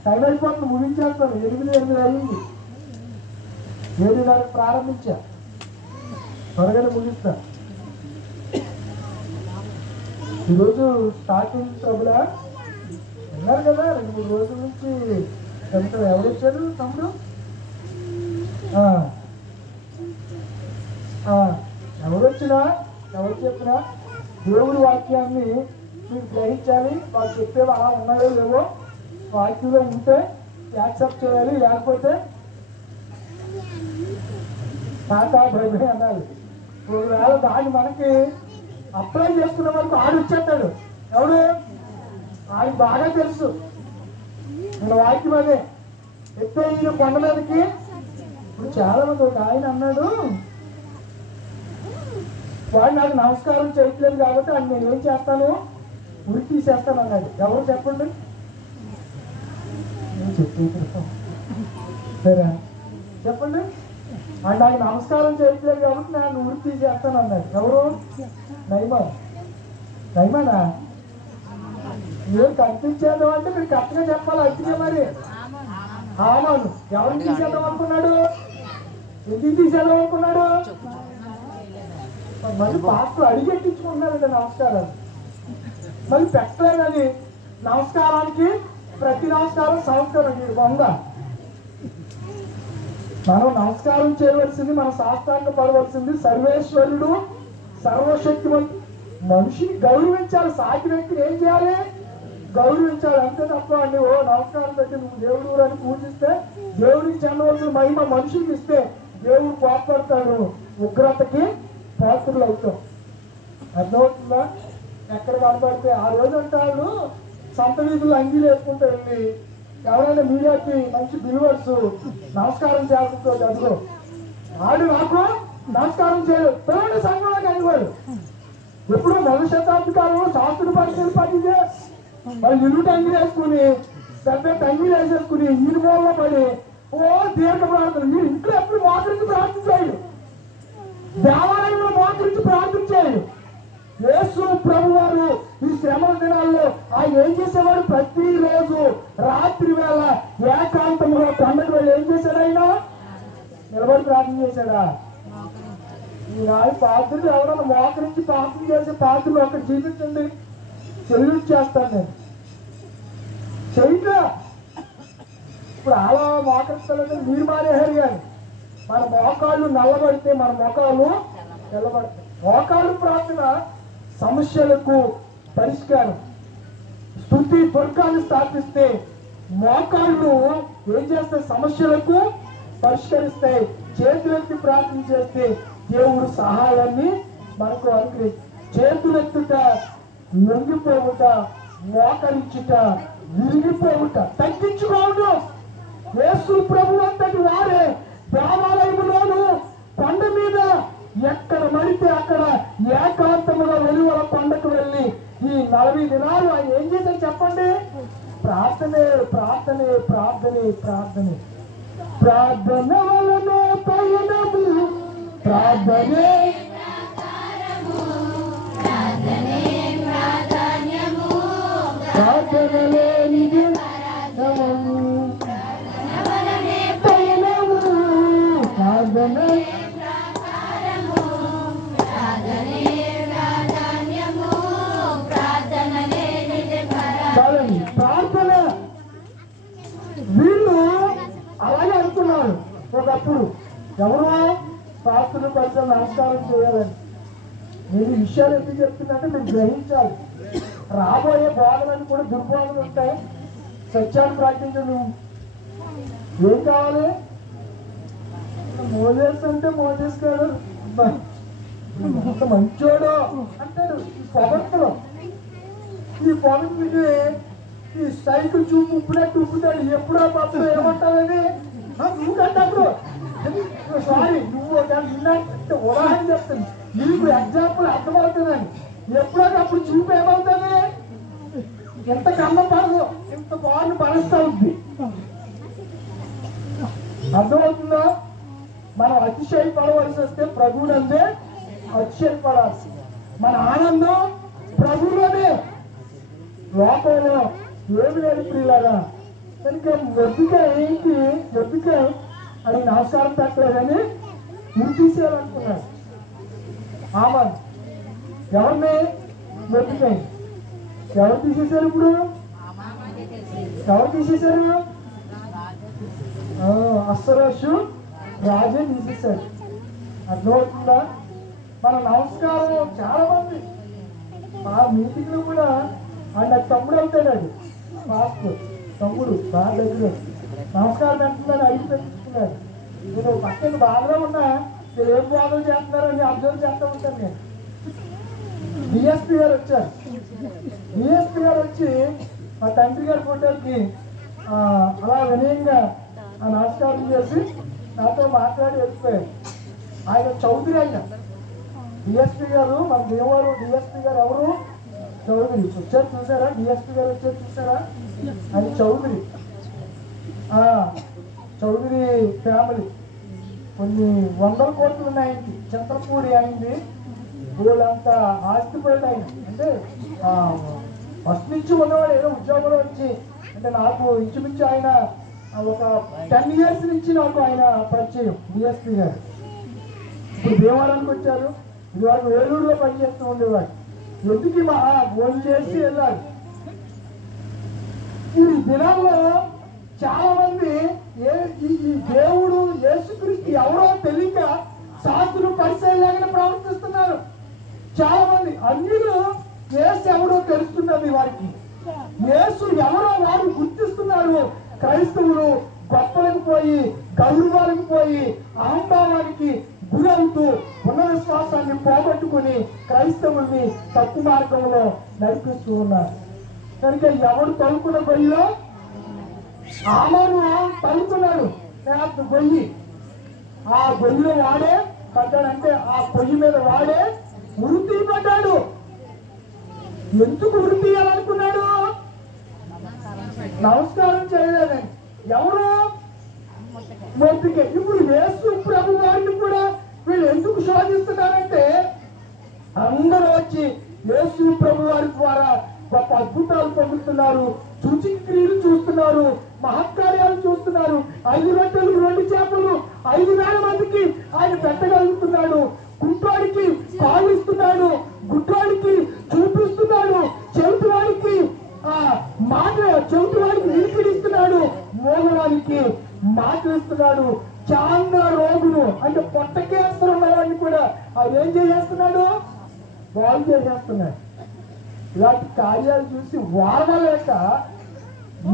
టైం అయిపోతుంది, ముగించేస్తాను. 8 అయింది. 7:30 ప్రారంభించా, త్వరగానే ముగిస్తా. ఈరోజు స్టార్టింగ్ ట్రబులా ఉన్నారు కదా, 2-3 రోజుల నుంచి. ఎవరు వచ్చారు తమ్ముడు? ఎవరు వచ్చినా ఎవరు చెప్పినా దేవుడి వాక్యాన్ని మీరు గ్రహించాలి. వాళ్ళు చెప్పేవి అలా ఉన్నాయో లేవో వాక్యంలో ఉంటే యాక్సెప్ట్ చేయాలి, లేకపోతే టాటా బై బై అనాలి. ఒకవేళ దాన్ని మనకి అప్లై చేసుకున్న వరకు ఆడు వచ్చేస్తాడు. ఎవడు? ఆయనకు బాగా తెలుసు మన వాక్యం అదే. ఎత్తైన కొండ మీదకి ఇప్పుడు చాలా మంది ఒక ఆయన అన్నాడు, వాడు నాకు నమస్కారం చేయట్లేదు కాబట్టి ఆయన నేను ఏం చేస్తాను? ఉరి తీసేస్తాను అన్నాడు. ఎవరు చెప్పండి? నేను చెప్పేస్తాను సరే చెప్పండి. ఆయన నాకు నమస్కారం చేయట్లేదు కాబట్టి నేను ఉరి తీసేస్తాను అన్నాడు. ఎవరు? నైమానా? మీరు కనిపించేద్దాం అంటే మీరు కరెక్ట్గా చెప్పాలి. అయితే మరి ఆమాను ఎవరిని తీసేద్దాం అనుకున్నాడు? ఎందుకు తీసేద్దాం అనుకున్నాడు? మళ్ళీ పాస్టర్ అడిగెట్టించుకుంటున్నారండి నమస్కారాలు. మళ్ళీ పెట్టలేదు. అది నమస్కారానికి ప్రతి నమస్కారం సంస్కారం. మీరు వంద మనం నమస్కారం చేయవలసింది, మన శాస్త్రాంగ పడవలసింది సర్వేశ్వరుడు, సర్వశక్తివంతుడు. మనిషిని గౌరవించాలి. సాటి వ్యక్తిని ఏం చేయాలి? గౌరవించాలి. అంతే తప్ప అండి ఓ నమస్కారం పెట్టి నువ్వు దేవుడు అని పూజిస్తే దేవుడికి చెందవలసిన మహిమ మనుషులకి ఇస్తే దేవుడు కోపడతాడు, ఉగ్రతకి పాత్రలు అవుతాం. అర్థమవుతుందా? ఎక్కడ కనపడితే ఆ రోజు అంటాడు సంత వీధులు అంగీలు వేసుకుంటూ వెళ్ళి ఎవరైనా మీడియాకి మంచి బిల్వర్స్ నమస్కారం చేస్తుందో అదిగో ఆడు నాకు నమస్కారం చేయడు, పిల్లలు సంఘంలోకి అనేవాడు. ఎప్పుడు మొదటి శతాబ్ది కాలంలో శాస్త్రుడు పరిచయం పడితే వాళ్ళు ఇల్లు టంగి వేసుకుని పెద్ద టంగి వేసేసుకుని ఈ మూలలో పడి ఓ దీర్ఘ ప్రార్థన. మీరు ఇంట్లో ఎప్పుడు మోకరించి ప్రార్థించాడు, దేవాలయంలో మోకరించి ప్రార్థించాడు. యేసు ప్రభు వారు ఈ శ్రమల దినాల్లో ఆయన ఏం చేసేవాడు? ప్రతిరోజు రాత్రి వేళ ఏకాంతంలో పండుగ వేళ ఏం చేశాడు? ఆయన నిలబడి ప్రార్థన చేశాడా? ఈనాడు పాత్రలు ఎవరైనా మోకరించి ప్రార్థన చేసే పాత్రలు ఒకటి చూపించండి, చెల్లి చేస్తాను నేను చెయ్యగా. ఇప్పుడు అలా మోకరిస్తానంటే మీరు మానేశారు, కానీ మన మోకాళ్ళు నల్లబడితే మన మొఖాలు నిలబడతాయి. మోకాళ్ళు ప్రార్థన సమస్యలకు పరిష్కారం. స్తుతి దుర్గాన్ని స్థాపిస్తే మోకాళ్ళు ఏం చేస్తాయి? సమస్యలకు పరిష్కరిస్తాయి. చేతులెత్తి ప్రార్థన చేస్తే దేవుడు సహాయాన్ని మనకు అనుగ్రహిస్తాడు. చేతులెత్తుట, లొంగిపోవుట, మోకరించుట, విరిగిపోవుట, తగ్గించుకోవడం. యేసు ప్రభు అంతటి వారే దేవాలయంలోను కొండ మీద ఎక్కడ మడితే అక్కడ ఏకాంతముగా వెలువల కొండకు వెళ్ళి ఈ 40 దినాలు ఆయన ఏం చేశారు చెప్పండి? ప్రార్థనే ప్రార్థనే ప్రార్థనే ప్రార్థనే. ప్రార్థన వలన పయనము, ప్రార్థనే ప్రార్థన లేనిది పయనము, ప్రార్థన ప్రార్థన. వీళ్ళు అలాగే అనుకున్నారు ఒకప్పుడు. ఎవరు? శాస్త్రుల పరిచయం నమస్కారం చేయాలని. నేను ఈ విషయాలు ఎందుకు చెప్తున్నంటే మీరు గ్రహించాలి. రాబోయే బోధనలు కూడా దుర్బోధనలు ఉంటాయి. సత్యాన్ని ప్రకటించడం ఏం కావాలి? మోజేస్ అంటే మోజేస్ కాదు, అంత మంచోడు అంటాడు. ఈ పొగడ్తలు, ఈ పొగడ్తకి ఈ సైకిల్ చూపు ఉప్పునట్టు ఉప్పుతాడు. ఎప్పుడో పాపం ఏమంటావని నువ్వు కంటప్పుడు సారీ నువ్వు విన్నట్టు ఉదాహరణ చెప్తాను, నీకు ఎగ్జాంపుల్ అర్థమవుతుందని. ఎప్పుడోకప్పుడు చూపు ఏమవుతుంది? ఎంత కన్నం పడదు, ఇంత బాగుంది పరుస్తూ ఉంది. అర్థమవుతుందా? మనం అతిశయపడవలసి వస్తే ప్రభువునందే అతిశయపడాల్సి. మన ఆనందం ప్రభువులోనే, లోకంలో ఏమి లేదు ప్రియులారా. కనుక వద్దుగా ఏంటి వద్దుగా అని నమస్కారం పెట్టలేదని నువ్వు తీసేయాలనుకున్నాడు. ఆమె ఎవరిని వద్దుగా ఎవరు తీసేశారు? ఇప్పుడు ఎవరు తీసేశారు? అస్సరోషు రాజే తీసేశాడు. అర్థమవుతుందా? మన నమస్కారం చాలా మంది మా మీటింగ్ లో కూడా ఆయన తమ్ముడు అవుతాడు. అది ఫాస్ట్ తమ్ముడు బాగా దగ్గర నమస్కారం అంటున్నాడు, అడిగి పెట్టుకున్నాడు. నేను పక్కన బాధలో ఉన్నా ఏం బాధలు చేస్తున్నారని అబ్జర్వ్ చేస్తూ ఉంటాను. నేను డిఎస్పీ గారు వచ్చారు. డిఎస్పీ గారు వచ్చి మా తండ్రి గారి ఫోటోకి అలా వినయంగా నమస్కారం చేసి నాతో మాట్లాడి వెళ్ళిపోయారు. ఆయన చౌదరి. ఆయన డిఎస్పీ గారు, మన దేవారు డిఎస్పీ గారు ఎవరు? చౌదరి. వచ్చారు చూసారా? డిఎస్పీ గారు వచ్చారు చూసారా? ఆయన చౌదరి. చౌదరి ఫ్యామిలీ కొన్ని 100 కోట్లు ఉన్నాయండి. చంద్రపూడి అయింది. వీళ్ళంతా ఆస్తిపరుడు ఆయన. అంటే ఫస్ట్ నుంచి ఉన్నవాడు ఏదో ఉద్యోగంలో వచ్చి, అంటే నాకు ఇంచుమించు ఆయన ఒక 10 years నుంచి నాకు ఆయన పరిచయం డిఎస్పీ గారు. ఇప్పుడు దేవాలయానికి వచ్చారు. ఇదివరకు వేలూరులో పనిచేస్తూ ఉండేవాడు. ఎందుకు మా ఫోన్ చేసి వెళ్ళాలి. ఈ దినాల్లో చాలా మంది ఈ దేవుడు యేసుక్రీస్తు ఎవరో తెలియక శాస్త్రులు పరిచయం ప్రవర్తిస్తున్నారు. చాలా మంది అన్యులు యేసు ఎవరో తెలుస్తున్నది వారికి. యేసు ఎవరో వారు గుర్తిస్తున్నారు. క్రైస్తవులు గొప్పలకు పోయి, గౌరవాలకు పోయి, అహంభావానికి గురవుతూ ఉన్న విశ్వాసాన్ని పోగొట్టుకుని క్రైస్తవుల్ని తప్పు మార్గంలో నడిపిస్తూ ఉన్నారు. కనుక ఎవరు తలుపున గొయ్యిలో ఆమెను తలుపున్నాడు. గొయ్యి ఆ గొయ్యిలో వాడే పడ్డాడంటే ఆ పొయ్యి మీద వాడే ఉరి తీయబడ్డాడు. ఎందుకు ఉరి తీయాలనుకున్నాడు? నమస్కారం చేయలేదని. ఎవరు? మొదటికే. ఇప్పుడు యేసు ప్రభు వారిని కూడా వీళ్ళు ఎందుకు శోధిస్తున్నారంటే అందరూ వచ్చి యేసు ప్రభు వారి ద్వారా గొప్ప అద్భుతాలు పొందుతున్నారు, సూచక క్రియలు చూస్తున్నారు, మహత్కార్యాలు చూస్తున్నారు. 5 రొట్టెలు 2 చేపలు 5,000 మందికి ఆయన పెట్టగలుగుతున్నాడు. కుంటోడికి కాలు ఇస్తున్నాడు, గుడ్డోడికి చూపిస్తున్నాడు, చెవిటివాడికి చెవిటివాడికి వినికిడిస్తున్నాడు, మోగవాడికి మాట్లాడుతున్నాడు. చాలా రోగులు అంటే పొట్ట క్యాన్సర్ ఉన్న వాడిని కూడా అది ఏం చేసేస్తున్నాడు? బాగు చేసేస్తున్నాడు. ఇలాంటి కార్యాలు చూసి వారలేక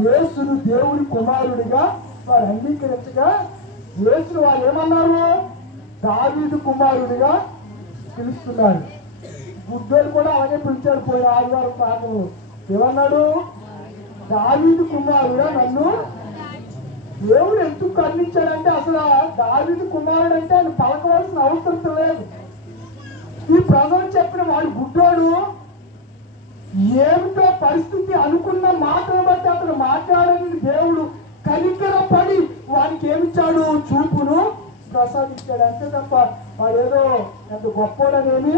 యేసును దేవుడి కుమారుడిగా వారు అంగీకరించగా యేసును వారు ఏమన్నారు? దావీదు కుమారుడిగా పిలుస్తున్నారు. బుద్ధుడు కూడా అలాగే పిలిచాడు. పోయిన ఆదివారం పాఠము ఏమన్నాడు? దావీదు కుమారుడా నన్ను దేవుడు ఎందుకు కర్ణించాడంటే అసలు దావీదు కుమారుడు అంటే ఆయన పలకవలసిన అవసరం లేదు. ఈ ప్రజలు చెప్పిన వాడు గుడ్డోడు ఏమిటో పరిస్థితి అనుకున్న మాటను బట్టి అతను మాట్లాడని దేవుడు కనికరపడి వానికి ఏమిచ్చాడు? చూపును ప్రసాదించాడు. అంతే తప్ప వాడేదో ఎంత గొప్పడనేమి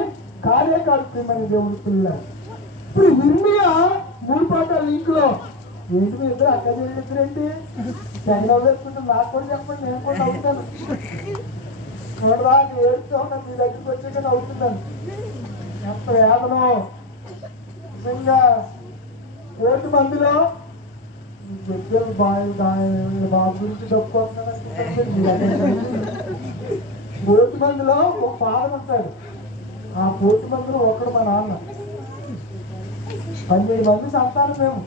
కార్యకార్యమైన దేవుడు పిల్లలు. ఇప్పుడు ఇర్మియా 3 పాఠాల లింక్ లో ఏంటి మీ ఇద్దరు అక్క ఇద్దరేంటి తెగ వేసుకుంటే నాకు కూడా చెప్పండి, నేను కూడా నవ్వుతాను. చూడదా ఏడుస్తూ ఉన్నాను, మీ దగ్గరికి వచ్చాక నవ్వుతున్నాను. ఎంత వేదనో నిజంగా. 1 మందిలో దగ్గర బాబు గురించి చెప్పుకుంటున్నాను. 1 మందిలో ఒక ఫాదర్ ఉంటాడు. ఆ 1 మందిలో ఒకడు మా నాన్న. 12 మంది సంతానం మేము.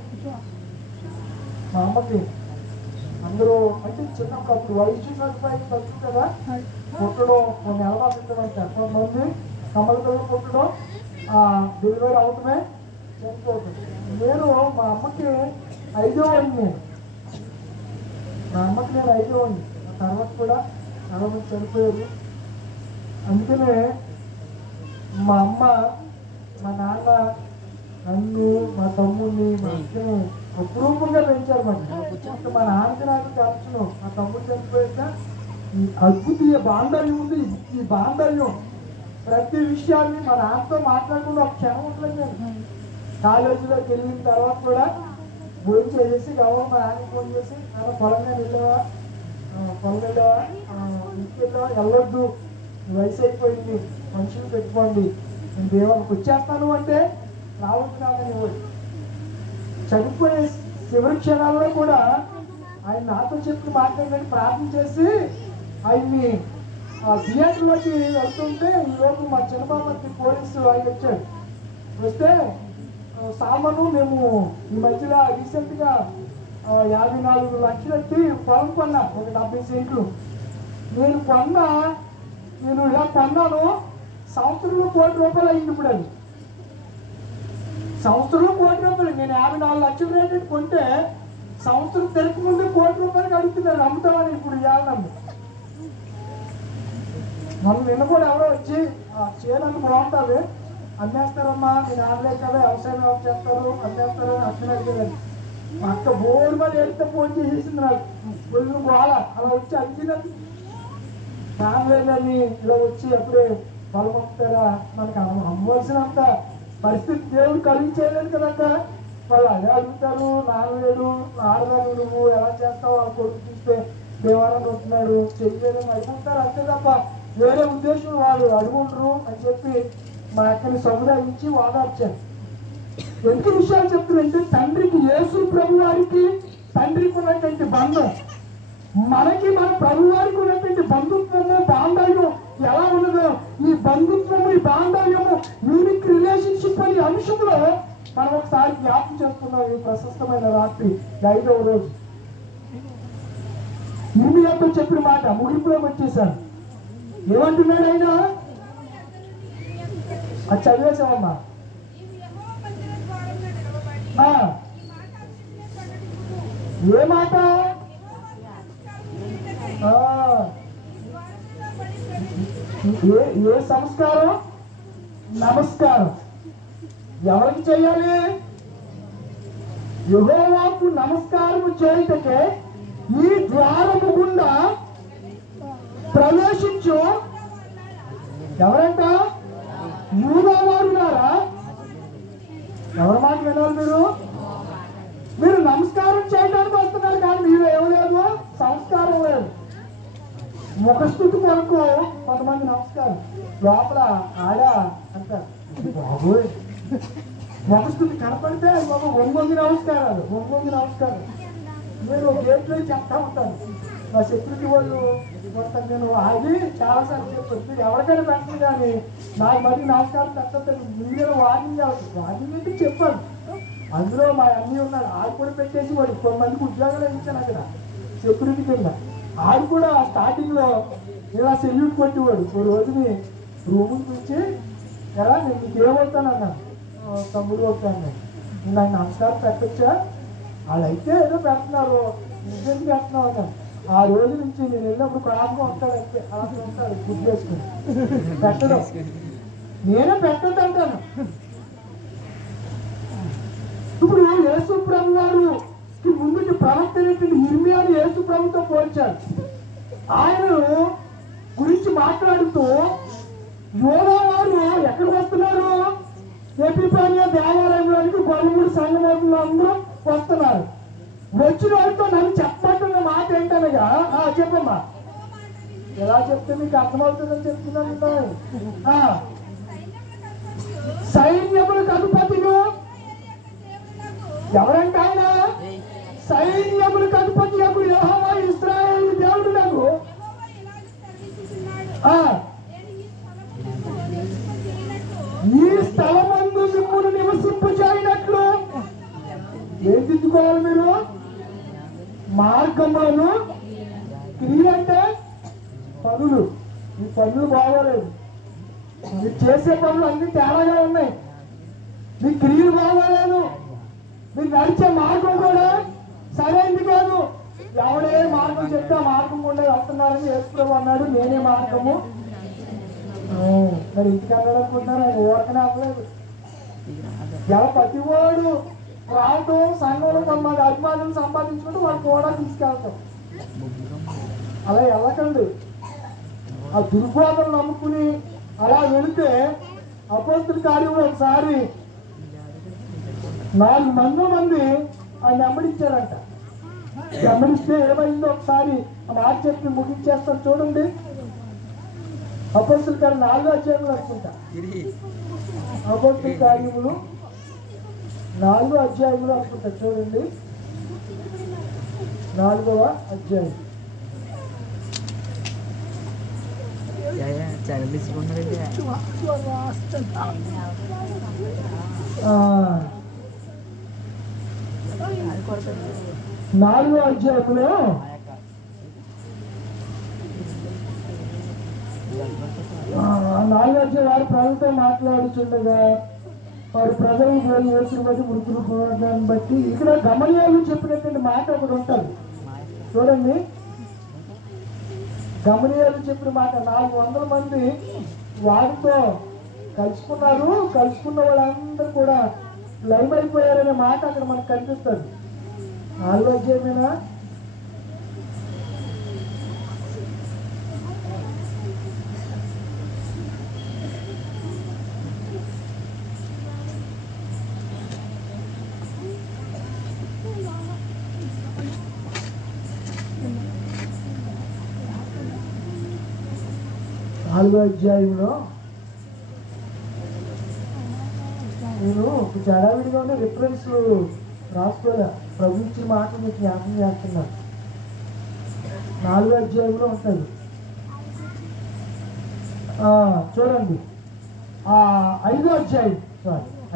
మా అమ్మకి అందరూ అంటే చిన్నప్పుడు వయసు సరిపోయి తక్కువ కదా, పుట్టడం కొన్ని నెలలు తింటామంటారు. కొంతమంది కమలతో పుట్టడం డెలివరీ అవుతమే చనిపోతుంది. నేను మా అమ్మకి 5వ వాడిని. మా అమ్మకి నేను 5వ వాడిని. ఆ తర్వాత కూడా చాలా మంది చనిపోయారు. అందుకనే మా అమ్మ మా నాన్న నన్ను మా తమ్ముడిని మా అక్కని అపురూపంగా పెంచారు. మా నాన్నకి నాకు తెలుసును. మా తమ్ముడు చనిపోయాక ఈ అద్భుతీయ బాంధవ్యం ఉంది. ఈ బాంధవ్యం ప్రతి విషయాన్ని మా నాన్నతో మాట్లాడుకుని ఒక క్షణం ఉంటుంది. కాలేజీలోకి వెళ్ళిన తర్వాత కూడా భోజనం చేసేసి గౌరవం మా నాన్నకి ఫోన్ చేసి పొలంగా వెళ్ళావా, ఇంటికి వెళ్ళావా, వెళ్ళొద్దు, వయసు అయిపోయింది, మనుషులు పెట్టుకోండి, నేను దేవానికి వచ్చేస్తాను అంటే రావద్దున్నానని చనిపోయే చివరి క్షణాల్లో కూడా ఆయన నాతో చెప్పి మాట్లాడని ప్రార్థన చేసి ఆయన్ని థియేటర్లోకి వెళ్తుంటే ఈరోజు మా చిన్నబాబుకి పోలీసు ఆయన వచ్చాడు. వస్తే సామాను మేము ఈ మధ్యలో రీసెంట్గా 54 లక్షలకి పొలం కొన్నా, ఒక 70 సెంట్లు. నేను ఇలా కొన్నాను. సంవత్సరంలో ₹1,00,00,000 అయింది. ఇప్పుడు అది సంవత్సరంలో ₹1,00,00,000. నేను 54 లక్షల రేటు కొంటే సంవత్సరం తిరగక ముందు ₹1,00,00,000 అడుగుతున్నారు అమ్ముతామని. ఇప్పుడు ఇవ్వాలన్నాను. మనం నిన్న కూడా ఎవరో వచ్చి చేయడానికి బాగుంటుంది, అమ్మేస్తారమ్మా, మీరు ఆడలేదు కదా, వ్యవసాయం ఎవరు చేస్తారు, అమ్మేస్తారు అని అర్థం అడిగేదాన్ని. మా అక్క బోర్డు మీద ఏడితే ఫోన్ చేసేసింది నాకు. ఫుల్ గోళ. అలా వచ్చి అడిగినది లేదని ఇలా వచ్చి అప్పుడే బలమొస్తారా, మనకు అమ్మవలసినంత పరిస్థితి దేవుడు కలిగించేయలేదు కదక్క. వాళ్ళు అదే అడుగుతారు, నాన్నలేడు, ఆడదాను, నువ్వు ఎలా చేస్తావు, ఆ కొడుకు చూస్తే దేవాలయం వస్తున్నాడు చెయ్యలేదని అడుగుతారు. అంతే తప్ప వేరే ఉద్దేశం వాళ్ళు అడుగుంటారు అని చెప్పి మా అక్కని సముదాయించి వాదార్చారు. ఎంత విషయాలు చెప్తున్నారంటే తండ్రికి, యేసు ప్రభు వారికి తండ్రికి ఉన్నటువంటి బంధం, మనకి మన ప్రభు వారికి ఉన్నటువంటి బంధుత్వము, బాంధవ్యం ఎలా ఉన్నదో ఈ బంధుత్వము, ఈ బాంధవ్యము, యూనిక్ రిలేషన్షిప్ అనే అంశంలో మనం ఒకసారి జ్ఞాపకం చేసుకున్నాం. ఈ ప్రశస్తమైన రాత్రి 5వ రోజు ఇర్మియాతో చెప్పిన మాట ముగింపులోకి వచ్చేసాను. ఏమంటున్నాడు ఆయన? అది చదివేశామమ్మా. ఏ మాట? ఏ సంస్కారం? నమస్కారం. ఎవరికి చేయాలి? యెహోవాకు నమస్కారం చేయుటకే ఈ ద్వారము గుండా ప్రవేశించు. ఎవరంట? యూదా వారులారా. ఎవరి మాట వినాలి మీరు? మీరు నమస్కారం చేయడానికి వస్తున్నారు కానీ మీరు ఏం లేదు, సంస్కారం లేదు. ముఖస్థుతి కొరకు కొంతమంది నమస్కారం, లోపల ఆడా అంటారు. బాబోయ్, ముఖస్థుతి కనపడితే బాబు ఒంగొంగి నమస్కారాలు, ఒంగొంగి నమస్కారం. నేను గేట్లో చెప్తా ఉంటాను, నా సెక్యూరిటీ వాళ్ళు కొడతాను. నేను అది చాలాసార్లు చెప్పాను, మీరు ఎవరికైనా పెట్టండి కానీ నాకు మళ్ళీ నమస్కారం పెట్టద్దు. మీరే వార్నింగ్ అవుతుంది. వార్నింగ్ అంటే చెప్పాను. అందులో మా అన్నీ ఉన్నాడు, ఆడు కూడా పెట్టేసి వాడు 10 మందికి ఉద్యోగాలు ఇచ్చాను అక్కడ సెక్యూరిటీ కింద. ఆడు కూడా స్టార్టింగ్ లో ఇలా సెల్యూట్ కొట్టేవాడు. ఓ రోజుని రూమ్ నుంచి ఎలా నేను నీకు ఏమవుతాను అన్నాను, తమ్ముడు అవుతాను. నేను నాకు నమస్కారం పెట్టచ్చా? వాళ్ళైతే ఏదో పెడుతున్నారు, ఇంకెందుకు పెడుతున్నావు అన్నాను. ఆ రోజు నుంచి నేను వెళ్ళినప్పుడు కొడాగా ఉంటాడు, అంతే అలా ఉంటాడు గుర్తు చేసుకుని పెట్టడం. నేనే పెట్టద్దు అంటాను. ఇప్పుడు యేసు ప్రభు వారు ముందుకి ప్రవక్త అయినటువంటి ఇర్మియాను యేసు ప్రభుతో పోల్చారు. ఆయనను గురించి మాట్లాడుతూ యోనా వారు ఎక్కడికి వస్తున్నారు? ఎపిఫానియా దేవాలయంలోనికి 13 సంఘములు అందరూ వస్తున్నారు. వచ్చిన వాళ్ళతో నన్ను చెప్పమంటున్న మాట ఏంటనగా, చెప్పమ్మా. ఎలా చెప్తే మీకు అర్థమవుతుందని చెప్తున్నాను. సైన్యములకు అధిపతిను ఎవరంటే ఆయన? సైన్యములకు అధిపతి యెహోవా ఇశ్రాయేలు దేవుడు నాకు ఈ స్థలమందు మిమ్మును నివసింపజేయనట్లు ఏం దిద్దుకోవాలి మీరు? మార్గంలోను. క్రియ అంటే పనులు. ఈ పనులు బాగోలేదు, మీరు చేసే పనులు అన్ని తేడాగా ఉన్నాయి. మీ క్రియలు బాగోలేదు, మీరు నడిచే మార్గం కూడా సరైనది కాదు. ఎవడే మార్గం చెప్తే ఆ మార్గం కూడా వస్తున్నారని యేసు అన్నాడు, నేనే మార్గము. మరి ఇంటికి అన్నాడు అనుకుంటున్నాను, ఓరకనే అవ్వలేదు. ఎలా ప్రతివాడు రావటం, సంఘంలో కొంతమంది అభిమానులు సంపాదించుకుంటూ వాళ్ళు కూడా తీసుకెళ్తాం. అలా వెళ్ళకండి. ఆ దుర్బోధనలు నమ్ముకుని అలా వెళితే అపోస్తుల కార్యంలో ఒకసారి 4 మంది ఆయన వెంబడించారంట. వెంబడిస్తే ఏమైందో ఒకసారి ఆ మాట చెప్పి ముగించేస్తాను చూడండి. అపోస్తుల కార్యం 4వ అధ్యాయంలో అనుకుంటా. అపోస్తుల కార్యములు 4వ అధ్యాయంలో అనుకుంటా చూడండి. 4వ అధ్యాయం. నాలుగో అధ్యాయంలో 4వ అధ్యాయం వారు ప్రజలతో మాట్లాడుతుండగా వారు ప్రజలకు యేసుని బట్టి మృతులు బట్టి ఇక్కడ గమనియాలు చెప్పినటువంటి మాట ఒకటి ఉంటుంది చూడండి. గమనియాలు చెప్పిన మాట 400 మంది వారితో కలుసుకున్నారు. కలుసుకున్న వాళ్ళందరూ కూడా లైవ్ అయిపోయారనే మాట అక్కడ మనకు కనిపిస్తుంది. 4వ అధ్యాయమేనా? నాలుగో అధ్యాయంలో నేను జడావిడిగా ఉన్న రిఫరెన్స్ రాసుకోలే, ప్రభు ఇచ్చిన మాట మీకు జ్ఞాపకం చేస్తున్నాను. 4వ అధ్యాయంలో ఉంటుంది చూడండి. 5వ అధ్యాయం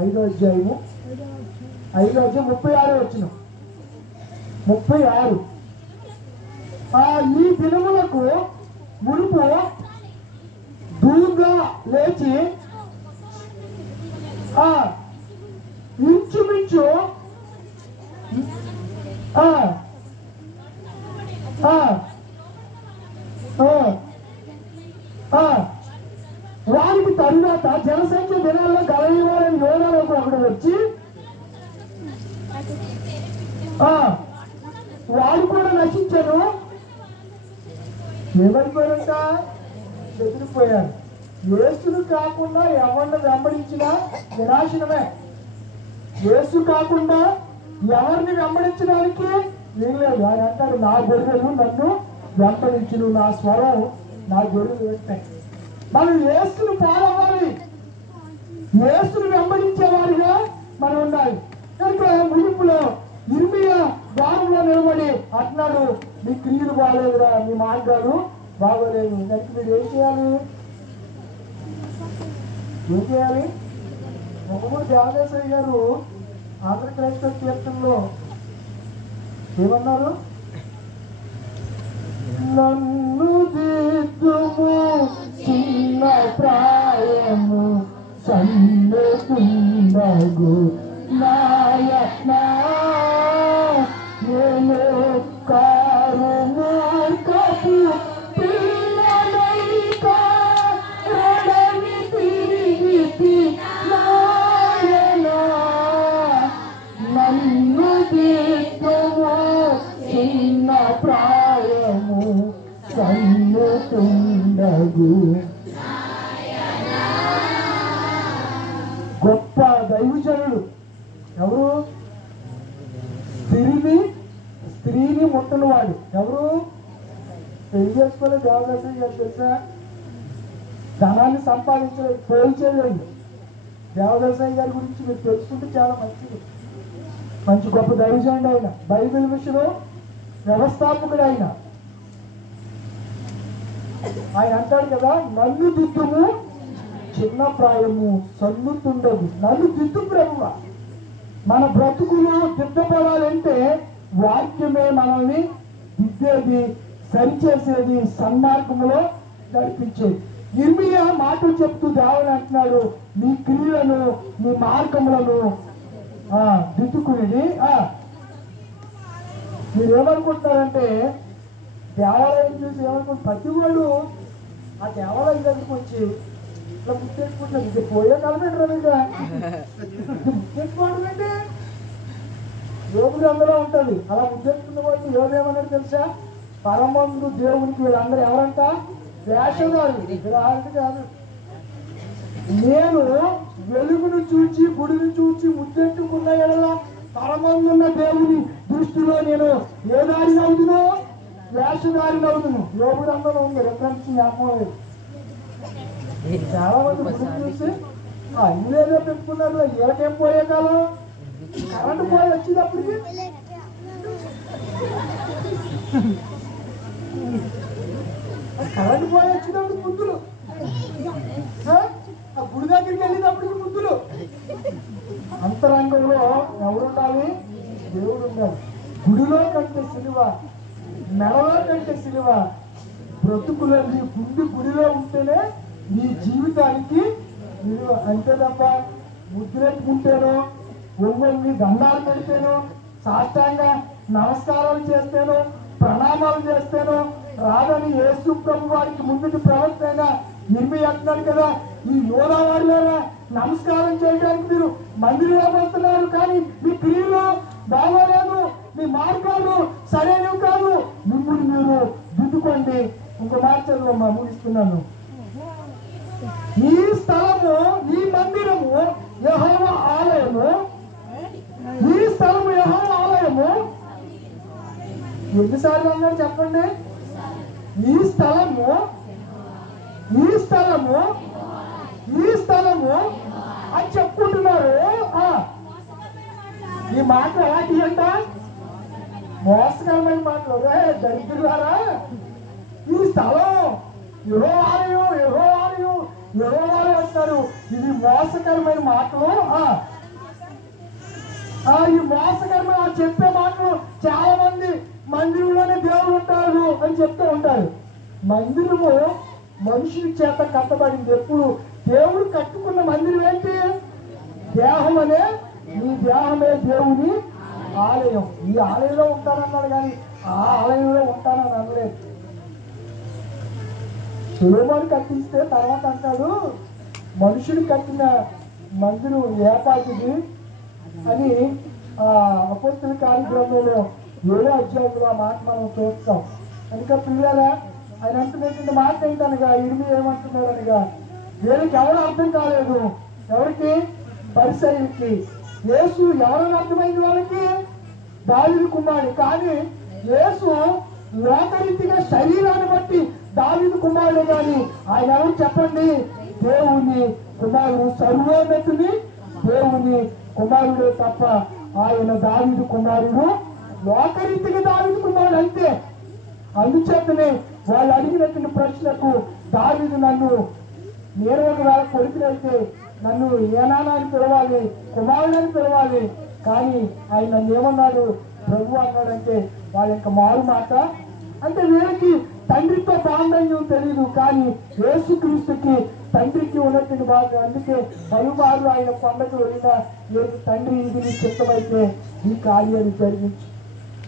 5వ అధ్యాయము 36 వచ్చిన 36 ఈ దినములకు మునుపు దూరంగా లేచి ఇంచుమించు వచ్చి వాడు కూడా నశించారు. ఏమైపోయారంట? బెదిరిపోయారు. యేసును కాకుండా ఎవరిని వెంబడించినా వినాశనమే. యేసు కాకుండా ఎవరిని వెంబడించడానికి వీల్లేదు. ఆయన అంటాడు, నా గొర్రెలు నన్ను వెంబడించును, నా స్వరం నా గొర్రెలు వింటాయి. మనం యేసును పాడవాలి, యేసును వెంబడించేవారిగా మనం ఉండాలి. కనుక ముగింపులో ఇర్మియా ద్వారంలో నిలబడి అంటున్నాడు, మీ క్రియలు బాగలేదురా, మీ మార్గాలు బాగోలేదు. దానికి మీరు ఏం చేయాలి? ఒకప్పుడు దేవదాసయ్య గారు ఆంధ్రక్రైస్తవ కీర్తనలో ఏమన్నారు? నన్ను దిద్దుము చిన్న ప్రాయము సన్నకుండగు నాయన నేను కారు మూర్ఖపు పిల్లనైకా రడని తిరిగి నాయన నన్ను దిద్దుము చిన్న ప్రాయము సన్నకుండగు. గొప్ప దైవజనుడు ఎవరు? స్త్రీని ముట్టని వాడు ఎవరు? పెళ్లి చేసుకోలేదు దేవదాసయ్య గారు. తెలుసా? ధనాన్ని సంపాదించలేదు, పోల్చేయలేదు. దేవదాసయ్య గారి గురించి మీరు తెలుసుకుంటే చాలా మంచిది. మంచి గొప్ప దైవజనుడు ఆయన, బైబిల్ విషయంలో వ్యవస్థాపకుడు ఆయన. ఆయన అంటాడు కదా, నన్ను దిద్దుము చిన్న ప్రాయము సన్నుతుండదు. నన్ను దిద్దు ప్రభువ. మన బ్రతుకులు దిద్దపడాలంటే వాక్యమే మనల్ని దిద్దేది, సరిచేసేది, సన్మార్గంలో నడిపించేది. ఇర్మియా మాటలు చెప్తూ దేవుడు అంటున్నాడు, నీ క్రియలను నీ మార్గములను దిద్దుకునేది. మీరు ఏమనుకుంటున్నారంటే దేవాలయం చూసి ఏమనుకుంటు ప్రతి వాడు ఆ దేవాలయం దగ్గరికి వచ్చి ఇట్లా ముట్టేసుకుంటారు. ఇది పోయే కాలమేంటి రవిగా ముట్టేసుకోవడం అంటే యోగులు అందరూ ఉంటుంది. అలా ముట్టేసుకున్న వాళ్ళు యోగు ఏమన్నాడు తెలుసా? పరమందు దేవునికి వీళ్ళందరూ ఎవరంట? వేషగాళ్ళు, విగ్రహాలు కాదు. నేను వెలుగును చూచి గుడిని చూచి ముద్దెట్టుకున్న ఎడల పరమందున్న దేవుని దృష్టిలో నేను ఏ దారిని అవుతును? వేషధారిని అవుతును. యోగుడు అందరూ ఉంది. రెఫరెన్స్ జ్ఞాపకం. చాలా మంది గుడిని చూసి ఇల్లేదో పెట్టుకున్నారు. ఏటేం పోయే కాలం కరెంటు పోయి వచ్చేటప్పటికి కరెంటు పోయి వచ్చేటప్పుడు ముద్దులు, ఆ గుడి దగ్గరికి వెళ్ళేటప్పటికి ముద్దులు. అంతరంగంలో ఎవరుండాలి? దేవుడు ఉండాలి. గుడిలో కంటే సిలువ, మెడలో కంటే సిలువ. బ్రతుకులో నీ గుడిలో ఉంటేనే నీ జీవితానికి విలువ. అంతే తప్ప ముద్దులెట్టుకుంటేనో, ఒంగొంగి దండాలు పెడితేనో, సాష్టాంగ నమస్కారాలు చేస్తేనో, ప్రణామాలు చేస్తేనో రాదని యేసు ప్రభు వారికి ముందుకు ప్రవక్త అయిన ఇర్మియా అంటున్నాడు కదా, ఈ యోధా వారిలోనా నమస్కారం చేయడానికి మీరు మందిరంలోకి వస్తున్నారు, కానీ మీ క్రియలు బాగోలేదు, మీ మార్గాలు సరైనవి కాదు. మిమ్మల్ని మీరు దిద్దుకోండి. ఇంకో మాట చదువు ముగిస్తున్నాను. ఈ స్థలము, ఈ మందిరము యెహోవా ఆలయము. ఈ స్థలము యెహోవా ఆలయము. ఎన్నిసార్లు అన్నారు చెప్పండి? ఈ స్థలము, ఈ స్థలము, ఈ స్థలము అని చెప్పుకుంటున్నారు. ఈ మాటలు ఎలాంటి అంట? మోసకరమైన మాటలు. దరిద్రులారా, ఈ స్థలం యెహోవా ఆలయం, యెహోవా ఆలయం, యెహోవా ఆలయం అంటారు. ఇది మోసకరమైన మాటలు. ఈ మోసకరమైన చెప్పే మాటలు చాలా మంది మందిరంలోనే దేవుడు ఉంటారు అని చెప్తూ ఉంటారు. మందిరము మనుషుని చేత కట్టబడింది. ఎప్పుడు దేవుడు కట్టుకున్న మందిరం ఏంటి? దేహం అనే ఈ దేహమే దేవుని ఆలయం. ఈ ఆలయంలో ఉంటానన్నాడు, కానీ ఆ ఆలయంలో ఉంటానని అనలేదు. సొలొమోను కట్టిస్తే తర్వాత అంటాడు, మనుషుడు కట్టిన మందిరం ఏపాటిది, అని అపోస్తల కార్యక్రమంలో 7వ అధ్యాయంలో ఆ మాట మనం చూస్తాం. కనుక పిల్లలా ఆయన అంటున్నటువంటి మాట ఏంటనగా ఇరిమి ఏమంటున్నాడు అనగా వీళ్ళకి ఎవరు అర్థం కాలేదు. ఎవరికి? పరిసయ్యులకి. యేసు ఎవరైనా అర్థమైంది వాళ్ళకి? దావీదు కుమారుడు. కానీ యేసు లోకరీతిగా శరీరాన్ని బట్టి దావీదు కుమారుడే కానీ ఆయన ఎవరు చెప్పండి? దేవుని కుమారుడు, సర్వోన్నతుని దేవుని కుమారుడే తప్ప ఆయన దావీదు కుమారుడు లోకరీతిగా దావీదు కుమారుడు అంతే. అందుచేతనే వాళ్ళు అడిగినటువంటి ప్రశ్నకు దావీదు నేను ఒకవేళ కొడుకునైతే నన్ను ఏనానా అని పిలవాలి, కుమారుడని పిలవాలి. కానీ ఆయన నన్ను ఏమన్నాడు? ప్రభు అన్నాడంటే వాళ్ళ యొక్క మారు మాట. అంటే వీళ్ళకి తండ్రితో బాంధవ్యం తెలియదు, కానీ యేసుక్రీస్తుకి తండ్రికి ఉన్నటువంటి బాగా. అందుకే పలుమార్లు ఆయన కొండకు వెళ్ళిన లేదు తండ్రి ఇది నీ చిత్తమైతే ఈ కార్యాన్ని జరిగించు.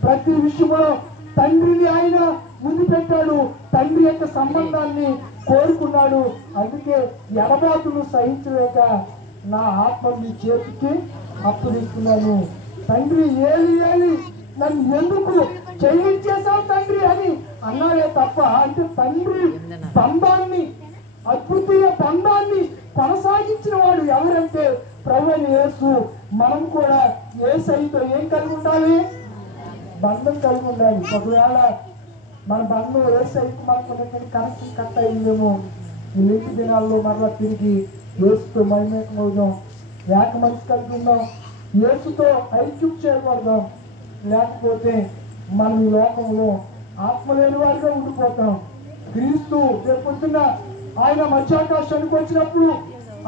ప్రతి విషయంలో తండ్రిని ఆయన ముందు పెట్టాడు, తండ్రి యొక్క సంబంధాన్ని కోరుకున్నాడు. అందుకే ఎడబాటును సహించలేక నా ఆత్మ నీ చేతికి అప్పగిస్తున్నాను. తండ్రి ఏలి ఏలి నన్ను ఎందుకు చేయించేశావు తండ్రి అని అన్నాడే తప్ప, అంటే తండ్రి బంధాన్ని, అద్భుతీయ బంధాన్ని కొనసాగించిన వాడు ఎవరంటే ప్రభువైన యేసు. మనం కూడా యేసయ్యతో ఏం కలిగి ఉండాలి? బంధం కలిగి ఉండాలి. ఒకవేళ మన బంధం యేసయ్యకు మనకు కనెక్షన్ కట్ అయిందేమో, ఈ లేటి దినాల్లో మరలా తిరిగి యేసుతో మహిమేకమవుదాం, ఏక మనసు కలిగి ఉందాం, యేసుతో ఐక్యం చేయబడదాం. లేకపోతే మనం ఈ లోకంలో ఆత్మ లేని వారిగా ఉండిపోతాం. క్రీస్తు రేపొద్దున ఆయన మధ్యాకాశానికి వచ్చినప్పుడు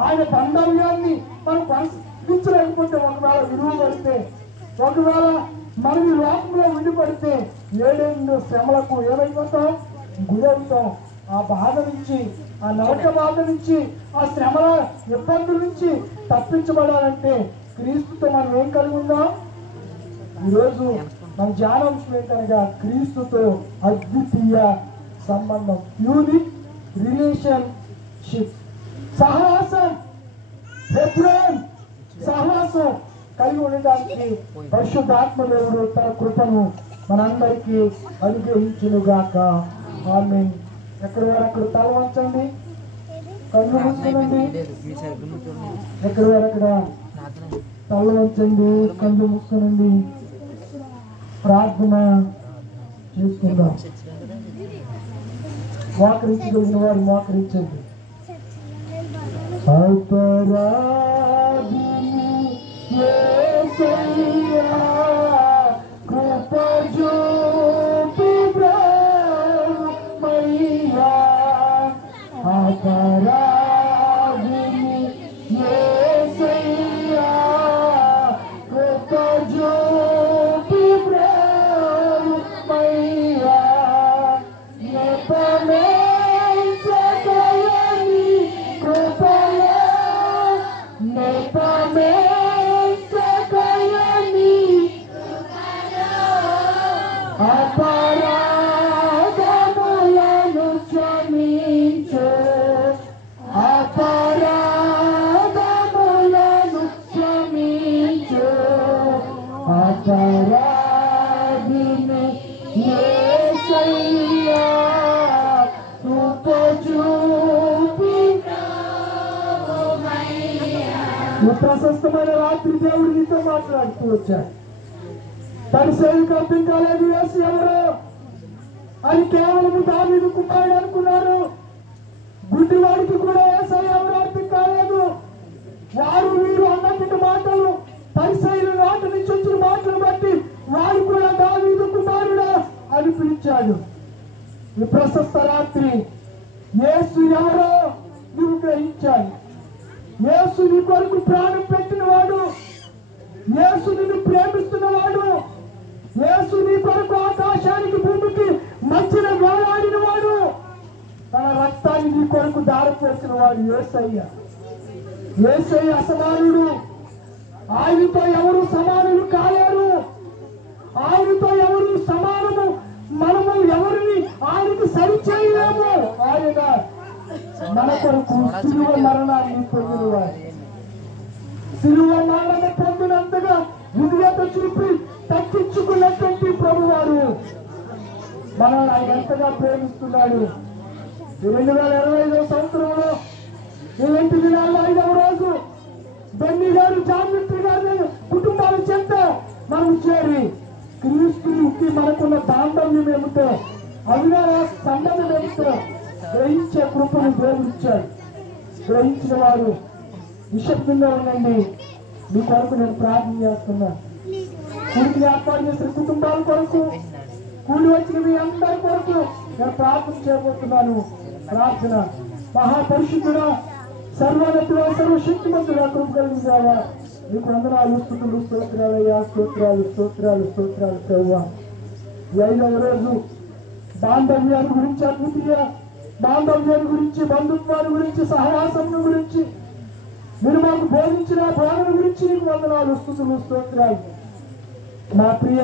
ఆయన బంధవ్యాన్ని మనం కొనసాగించలేకపోతే, ఒకవేళ విలువ పడితే, ఒకవేళ మనం ఈ లోకంలో ఉండిపడితే 7 శ్రమలకు ఏమైపోతాం? గురవుతాం. ఆ బాధ నుంచి, ఆ నరక బాధ నుంచి, ఆ శ్రమల ఇబ్బందుల నుంచి తప్పించబడాలంటే క్రీస్తుతో మనం ఏం కలిగి ఉందాం? ఈరోజు మన ధ్యానాంశం ఏంటనగా క్రీస్తుతో అద్వితీయ సంబంధం, యూనిక్ రిలేషన్షిప్, సహవాసం, సహవాసం కలిగి ఉండడానికి పరిశుద్ధాత్మ దేవుడు తన కృపను మనందరికీ అనుగ్రహించునుగాక. ఆమేన్. ఎక్కడి వారు అక్కడ తల వంచండి, కళ్ళు మూసుకోనండి. ఎక్కడి వారు అక్కడ తల వంచండి, కళ్ళు మూసుకోనండి. ప్రార్థన చేసుకుందాం. మోకరించగలిగిన వారు మోకరించండి. ప్రశస్తమైన రాత్రి దేవుడు నీతో మాట్లాడుతూ వచ్చాడు. తన సేవకు అర్థం కాలేదు యేసు ఎవరు అని కేవలం దావీదు కుమారుడు అనుకున్నారు. గుడ్డివాడికి కూడా యేసయ్య ఎవరు అర్థం కాలేదు. వారు వీరు అన్నటువంటి మాటలు, పరిసయ్యుల నోట నుంచి వచ్చిన మాటలు బట్టి వారు కూడా దావీదు కుమారుడా అని పిలిచాడు. ఈ ప్రశస్త రాత్రి యేసు ఎవరో నువ్వు గ్రహించాలి. యేసు నీ కొరకు ప్రాణం పెట్టిన వాడు, యేసు నిన్ను ప్రేమిస్తున్నవాడు, యేసు నీ కొరకు ఆకాశానికి భూమికి మధ్యన వేలాడిన వాడు, తన రక్తాన్ని నీ కొరకు దారిపోసిన వాడు యేసయ్య. యేసయ్య అసమానుడు. ఆయనతో ఎవరు సమానులు కాలేరు. ఆయనతో ఎవరు సమానము, మనము ఎవరిని ఆయనకు సరిచేయలేము. ఆయన మన కొరకు శిలువ మరణాన్ని పొందినవాడు. సిలువ మరణ పొందినంతగా విధేయత చూపి తగ్గించుకున్నటువంటి ప్రభువారు మనల్ని ఆయన ఎంతగా ప్రేమిస్తున్నాడు. 2025 సంవత్సరంలో ఇలాంటి దినాల్లో 5వ రోజు బెన్నీ గారు, జాన్మిత్రి గారు కుటుంబాల చెంత మనం చేరి క్రీస్తుకి మనకున్న బాంధవ్యం ఏమిటో, అవినాశ సంబంధం ఏమిటో గ్రహించే కృపను దేవుడిచ్చాడు. గ్రహించిన వారు నిశ్శబ్దంగా ఉండండి. మీ కొరకు నేను ప్రార్థన చేస్తున్నా. కూడికి ఏర్పాటు చేసిన కుటుంబాల కొరకు, కూడి వచ్చిన మీ అందరి కొరకు నేను ప్రార్థన చేయబోతున్నాను. ప్రార్థన. మహాపరిశుద్ధుడా, సర్వోన్నతుడా, సర్వశక్తిమంతుడా, కృప కలిగించావా, నీకు వందనాలు, స్తుతులు, స్తోత్రాలయ్యా, స్తోత్రాలు స్తోత్రాలు స్తోత్రాలు ప్రభువా. ఈ 5వ రోజు బాంధవ్యాన్ని గురించి, అద్వితీయ బాంధవ్యాన్ని గురించి, బంధుత్వాన్ని గురించి, సహవాసం గురించి మీరు మాకు బోధించిన బోధన గురించి నీకు వందనాలు, స్తుతులు, స్తోత్రాలు. మా ప్రియ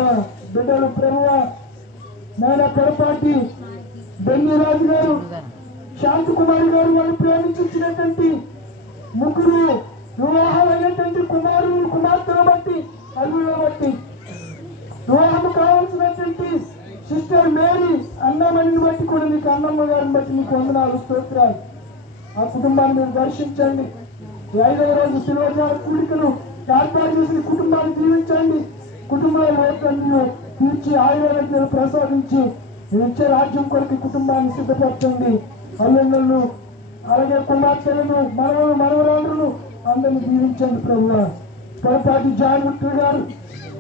బిడ్డలు ప్రభువా, నాయన పొరపాటి బెన్నీ రాజు గారు, శాంతి కుమారి గారు, వాళ్ళు ప్రేమించినటువంటి ముగ్గురు వివాహాలైనటువంటి కుమారులు కుమార్తెను బట్టి, అల్లులను బట్టి, వివాహం కావాల్సినటువంటి సిస్టర్ మేరీ అన్నమణిని బట్టి కూడా నీకు, అన్నమ్మ గారిని బట్టి నీకు వందనాలు, స్తోత్రాలు. ఆ కుటుంబాన్ని మీరు దర్శించండి. 5వ రోజు శిల్వజాల కూడికలు ఏర్పాటు చేసిన కుటుంబాన్ని దీవించండి. కుటుంబంలో లోపలను తీర్చి ఆయుర్వేదాలు ప్రసాదించి ఇచ్చే రాజ్యం కొరకు కుటుంబాన్ని సిద్ధపరచండి. అల్లుళ్ళు, అలాగే కుమార్తెలను, మనవరాలను అందరినీ దీవించండి ప్రభువా. పొరపాటి జాన్మిత్రి గారు,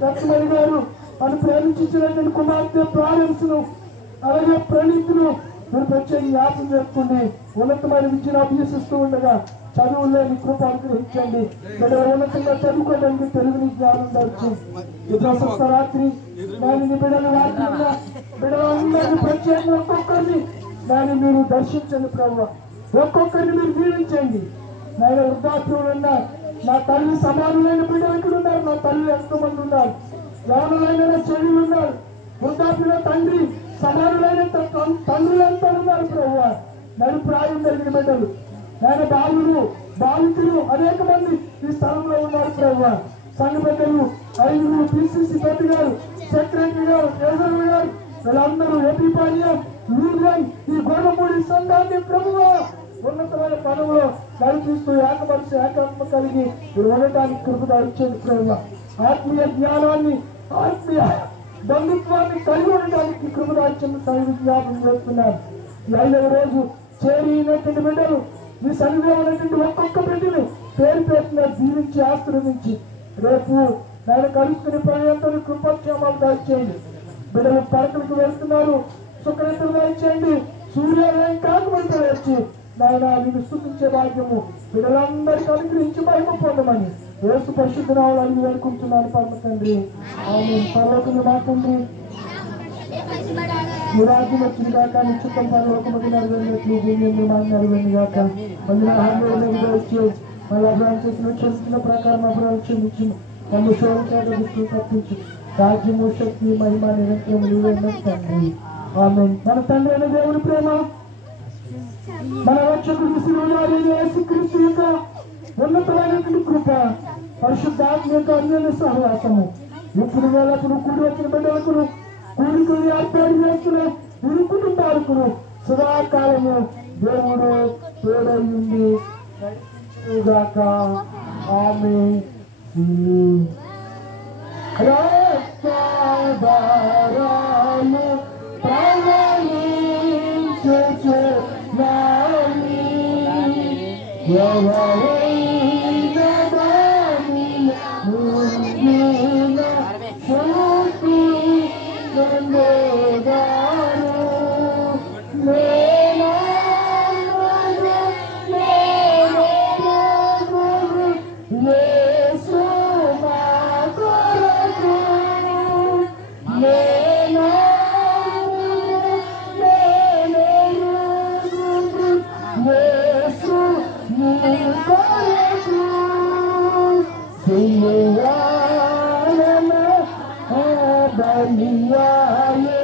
లక్ష్మణి గారు, వాళ్ళు ప్రేమించినటువంటి కుమార్తె ప్రారెన్స్ను, అలాగే ప్రణీత్ను మీరు ప్రత్యేక జ్ఞాపకం చేసుకోండి. ఉన్నతమైన విద్యను అభ్యసిస్తూ ఉండగా చదువుల్లో నీ కృప అనుగ్రహించండి. బిడ్డలు ఉన్నతంగా చదువుకోవడానికి తెలుగుని జ్ఞానం దొరికి స్వస్థ రాత్రి దానిని బిడ్డలు రాత్రి బిడ్డలందరినీ ప్రత్యేకంగా ఒక్కొక్కరిని దాన్ని మీరు దర్శించండి ప్రభు. ఒక్కొక్కరిని మీరు దీవించండి. నేను వృద్ధాప్యంలో ఉన్న నా తల్లి సమానులైన బిడ్డలు ఇక్కడ ఉన్నారు. నా తల్లి ఎంతమంది ఉన్నారు, యవనులైన చెడులు ఉన్నారు, వృద్ధాప్యంలో తండ్రి సమానులైన తండ్రులు ఎంతో ఉన్నారు ప్రభు. నడు ప్రాయం కలిగిన బిడ్డలు, నేను బాలురు, బాలితులు అనేక మంది ఈ స్థలంలో ఉన్నారు ప్రభు. సంఘ పెద్దలు 5 పిసిసి పెద్ద గారు, సెక్రటరీ గారు, ట్రెజరర్ గారు, వీళ్ళందరూ ఏపీపాళ్యం, యూనియన్, ఈ గోడమూడి సంఘాన్ని ప్రభువ ఉన్నతమైన పనుల్లో నడిపిస్తూ ఏకపరిచి ఏకాత్మ కలిగి ఉండటానికి కృపగా ఇచ్చేది ప్రభు. ఆత్మీయ జ్ఞానాన్ని, ఆత్మీయ బంధుత్వాన్ని కలిగి ఉండడానికి కృపగా ఇచ్చిన సైనిక జ్ఞాపకం చేస్తున్నారు. ఈ 5వ రోజు చేరినటువంటి బిడ్డలు, మీ సన్నిధిలో ఉన్నటువంటి ఒక్కొక్క బిడ్డను పేరు పేరున దీవించి ఆశీర్వదించి రేపు నేను కలుసుకునే పర్యంతం కృపక్షేమాలు దాచేయండి. బిడ్డలు పరకలకు వెళ్తున్నారు, సుఖరితులు దాచేయండి. సూర్యోదయం కాకముందు వచ్చి నాయన నేను స్తుతించే భాగ్యము బిడ్డలందరికీ అనుగ్రహించి మహిమ పొందమని యేసు పరిశుద్ధ నామములో వేడుకుంటున్నాను పరమ తండ్రి. ఆమేన్. పరలోకములో మా తండ్రి, నీ రాజ్యం వచ్చింది కాక, నీ చిత్తం పరలోకములో నెరవేరినట్లు భూమి మీద నెరవేరింది కాక. మళ్ళీ హామీలో వచ్చి మళ్ళీ అభిప్రాయం చేసిన క్షమించిన ప్రకారం అభిప్రాయం క్షమించి మళ్ళీ శోభ తప్పించు. రాజ్యము, శక్తి, మహిమ నిరంతరము నీవే తండ్రి. ఆమేన్. మన తండ్రి అయిన దేవుని ప్రేమ, మన రక్షకుడు శ్రీవారి యేసుక్రీస్తు యొక్క ఉన్నతమైనటువంటి కృప, పరిశుద్ధాత్మ యొక్క అన్యోన్య సహవాసము ఇప్పుడు వేళప్పుడు కూడి వచ్చిన బిడ్డలకు, కూడికలు ఏర్పాటు చేస్తున్న ఇరు కుటుంబాలకు సదాకాలము దేవుడు తోడయ్యుండి గాక. ఆమేన్. రక్తధారలు ప్రవహించుచు నాని ఎవరైన దానిని ముందున చూపి నందేదారు యేసు మా కొరకు యేసు నీ కొరకు సిలువన బలియాయే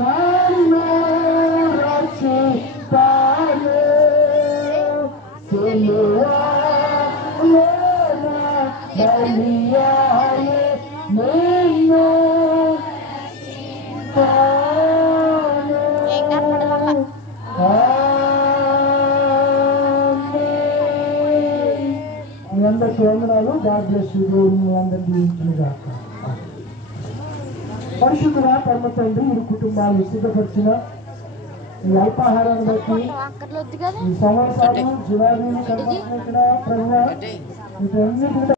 నన్ను రక్షిస్తాయే. సిలువన బలియాయే నిన్ను మీ అందరికీ వందనాలు. God bless you. దేవుడు మీ అందరినీ దీవించునుగాక. పరిశుద్ధుడా పరమ తండ్రి, ఈ కుటుంబాలు సిద్ధపరిచిన ఈ అల్పాహారాన్ని బట్టి ఈ సంవత్సరాలు జిలాబీలు కనపడుతున్న ప్రభువా వీటన్నిటి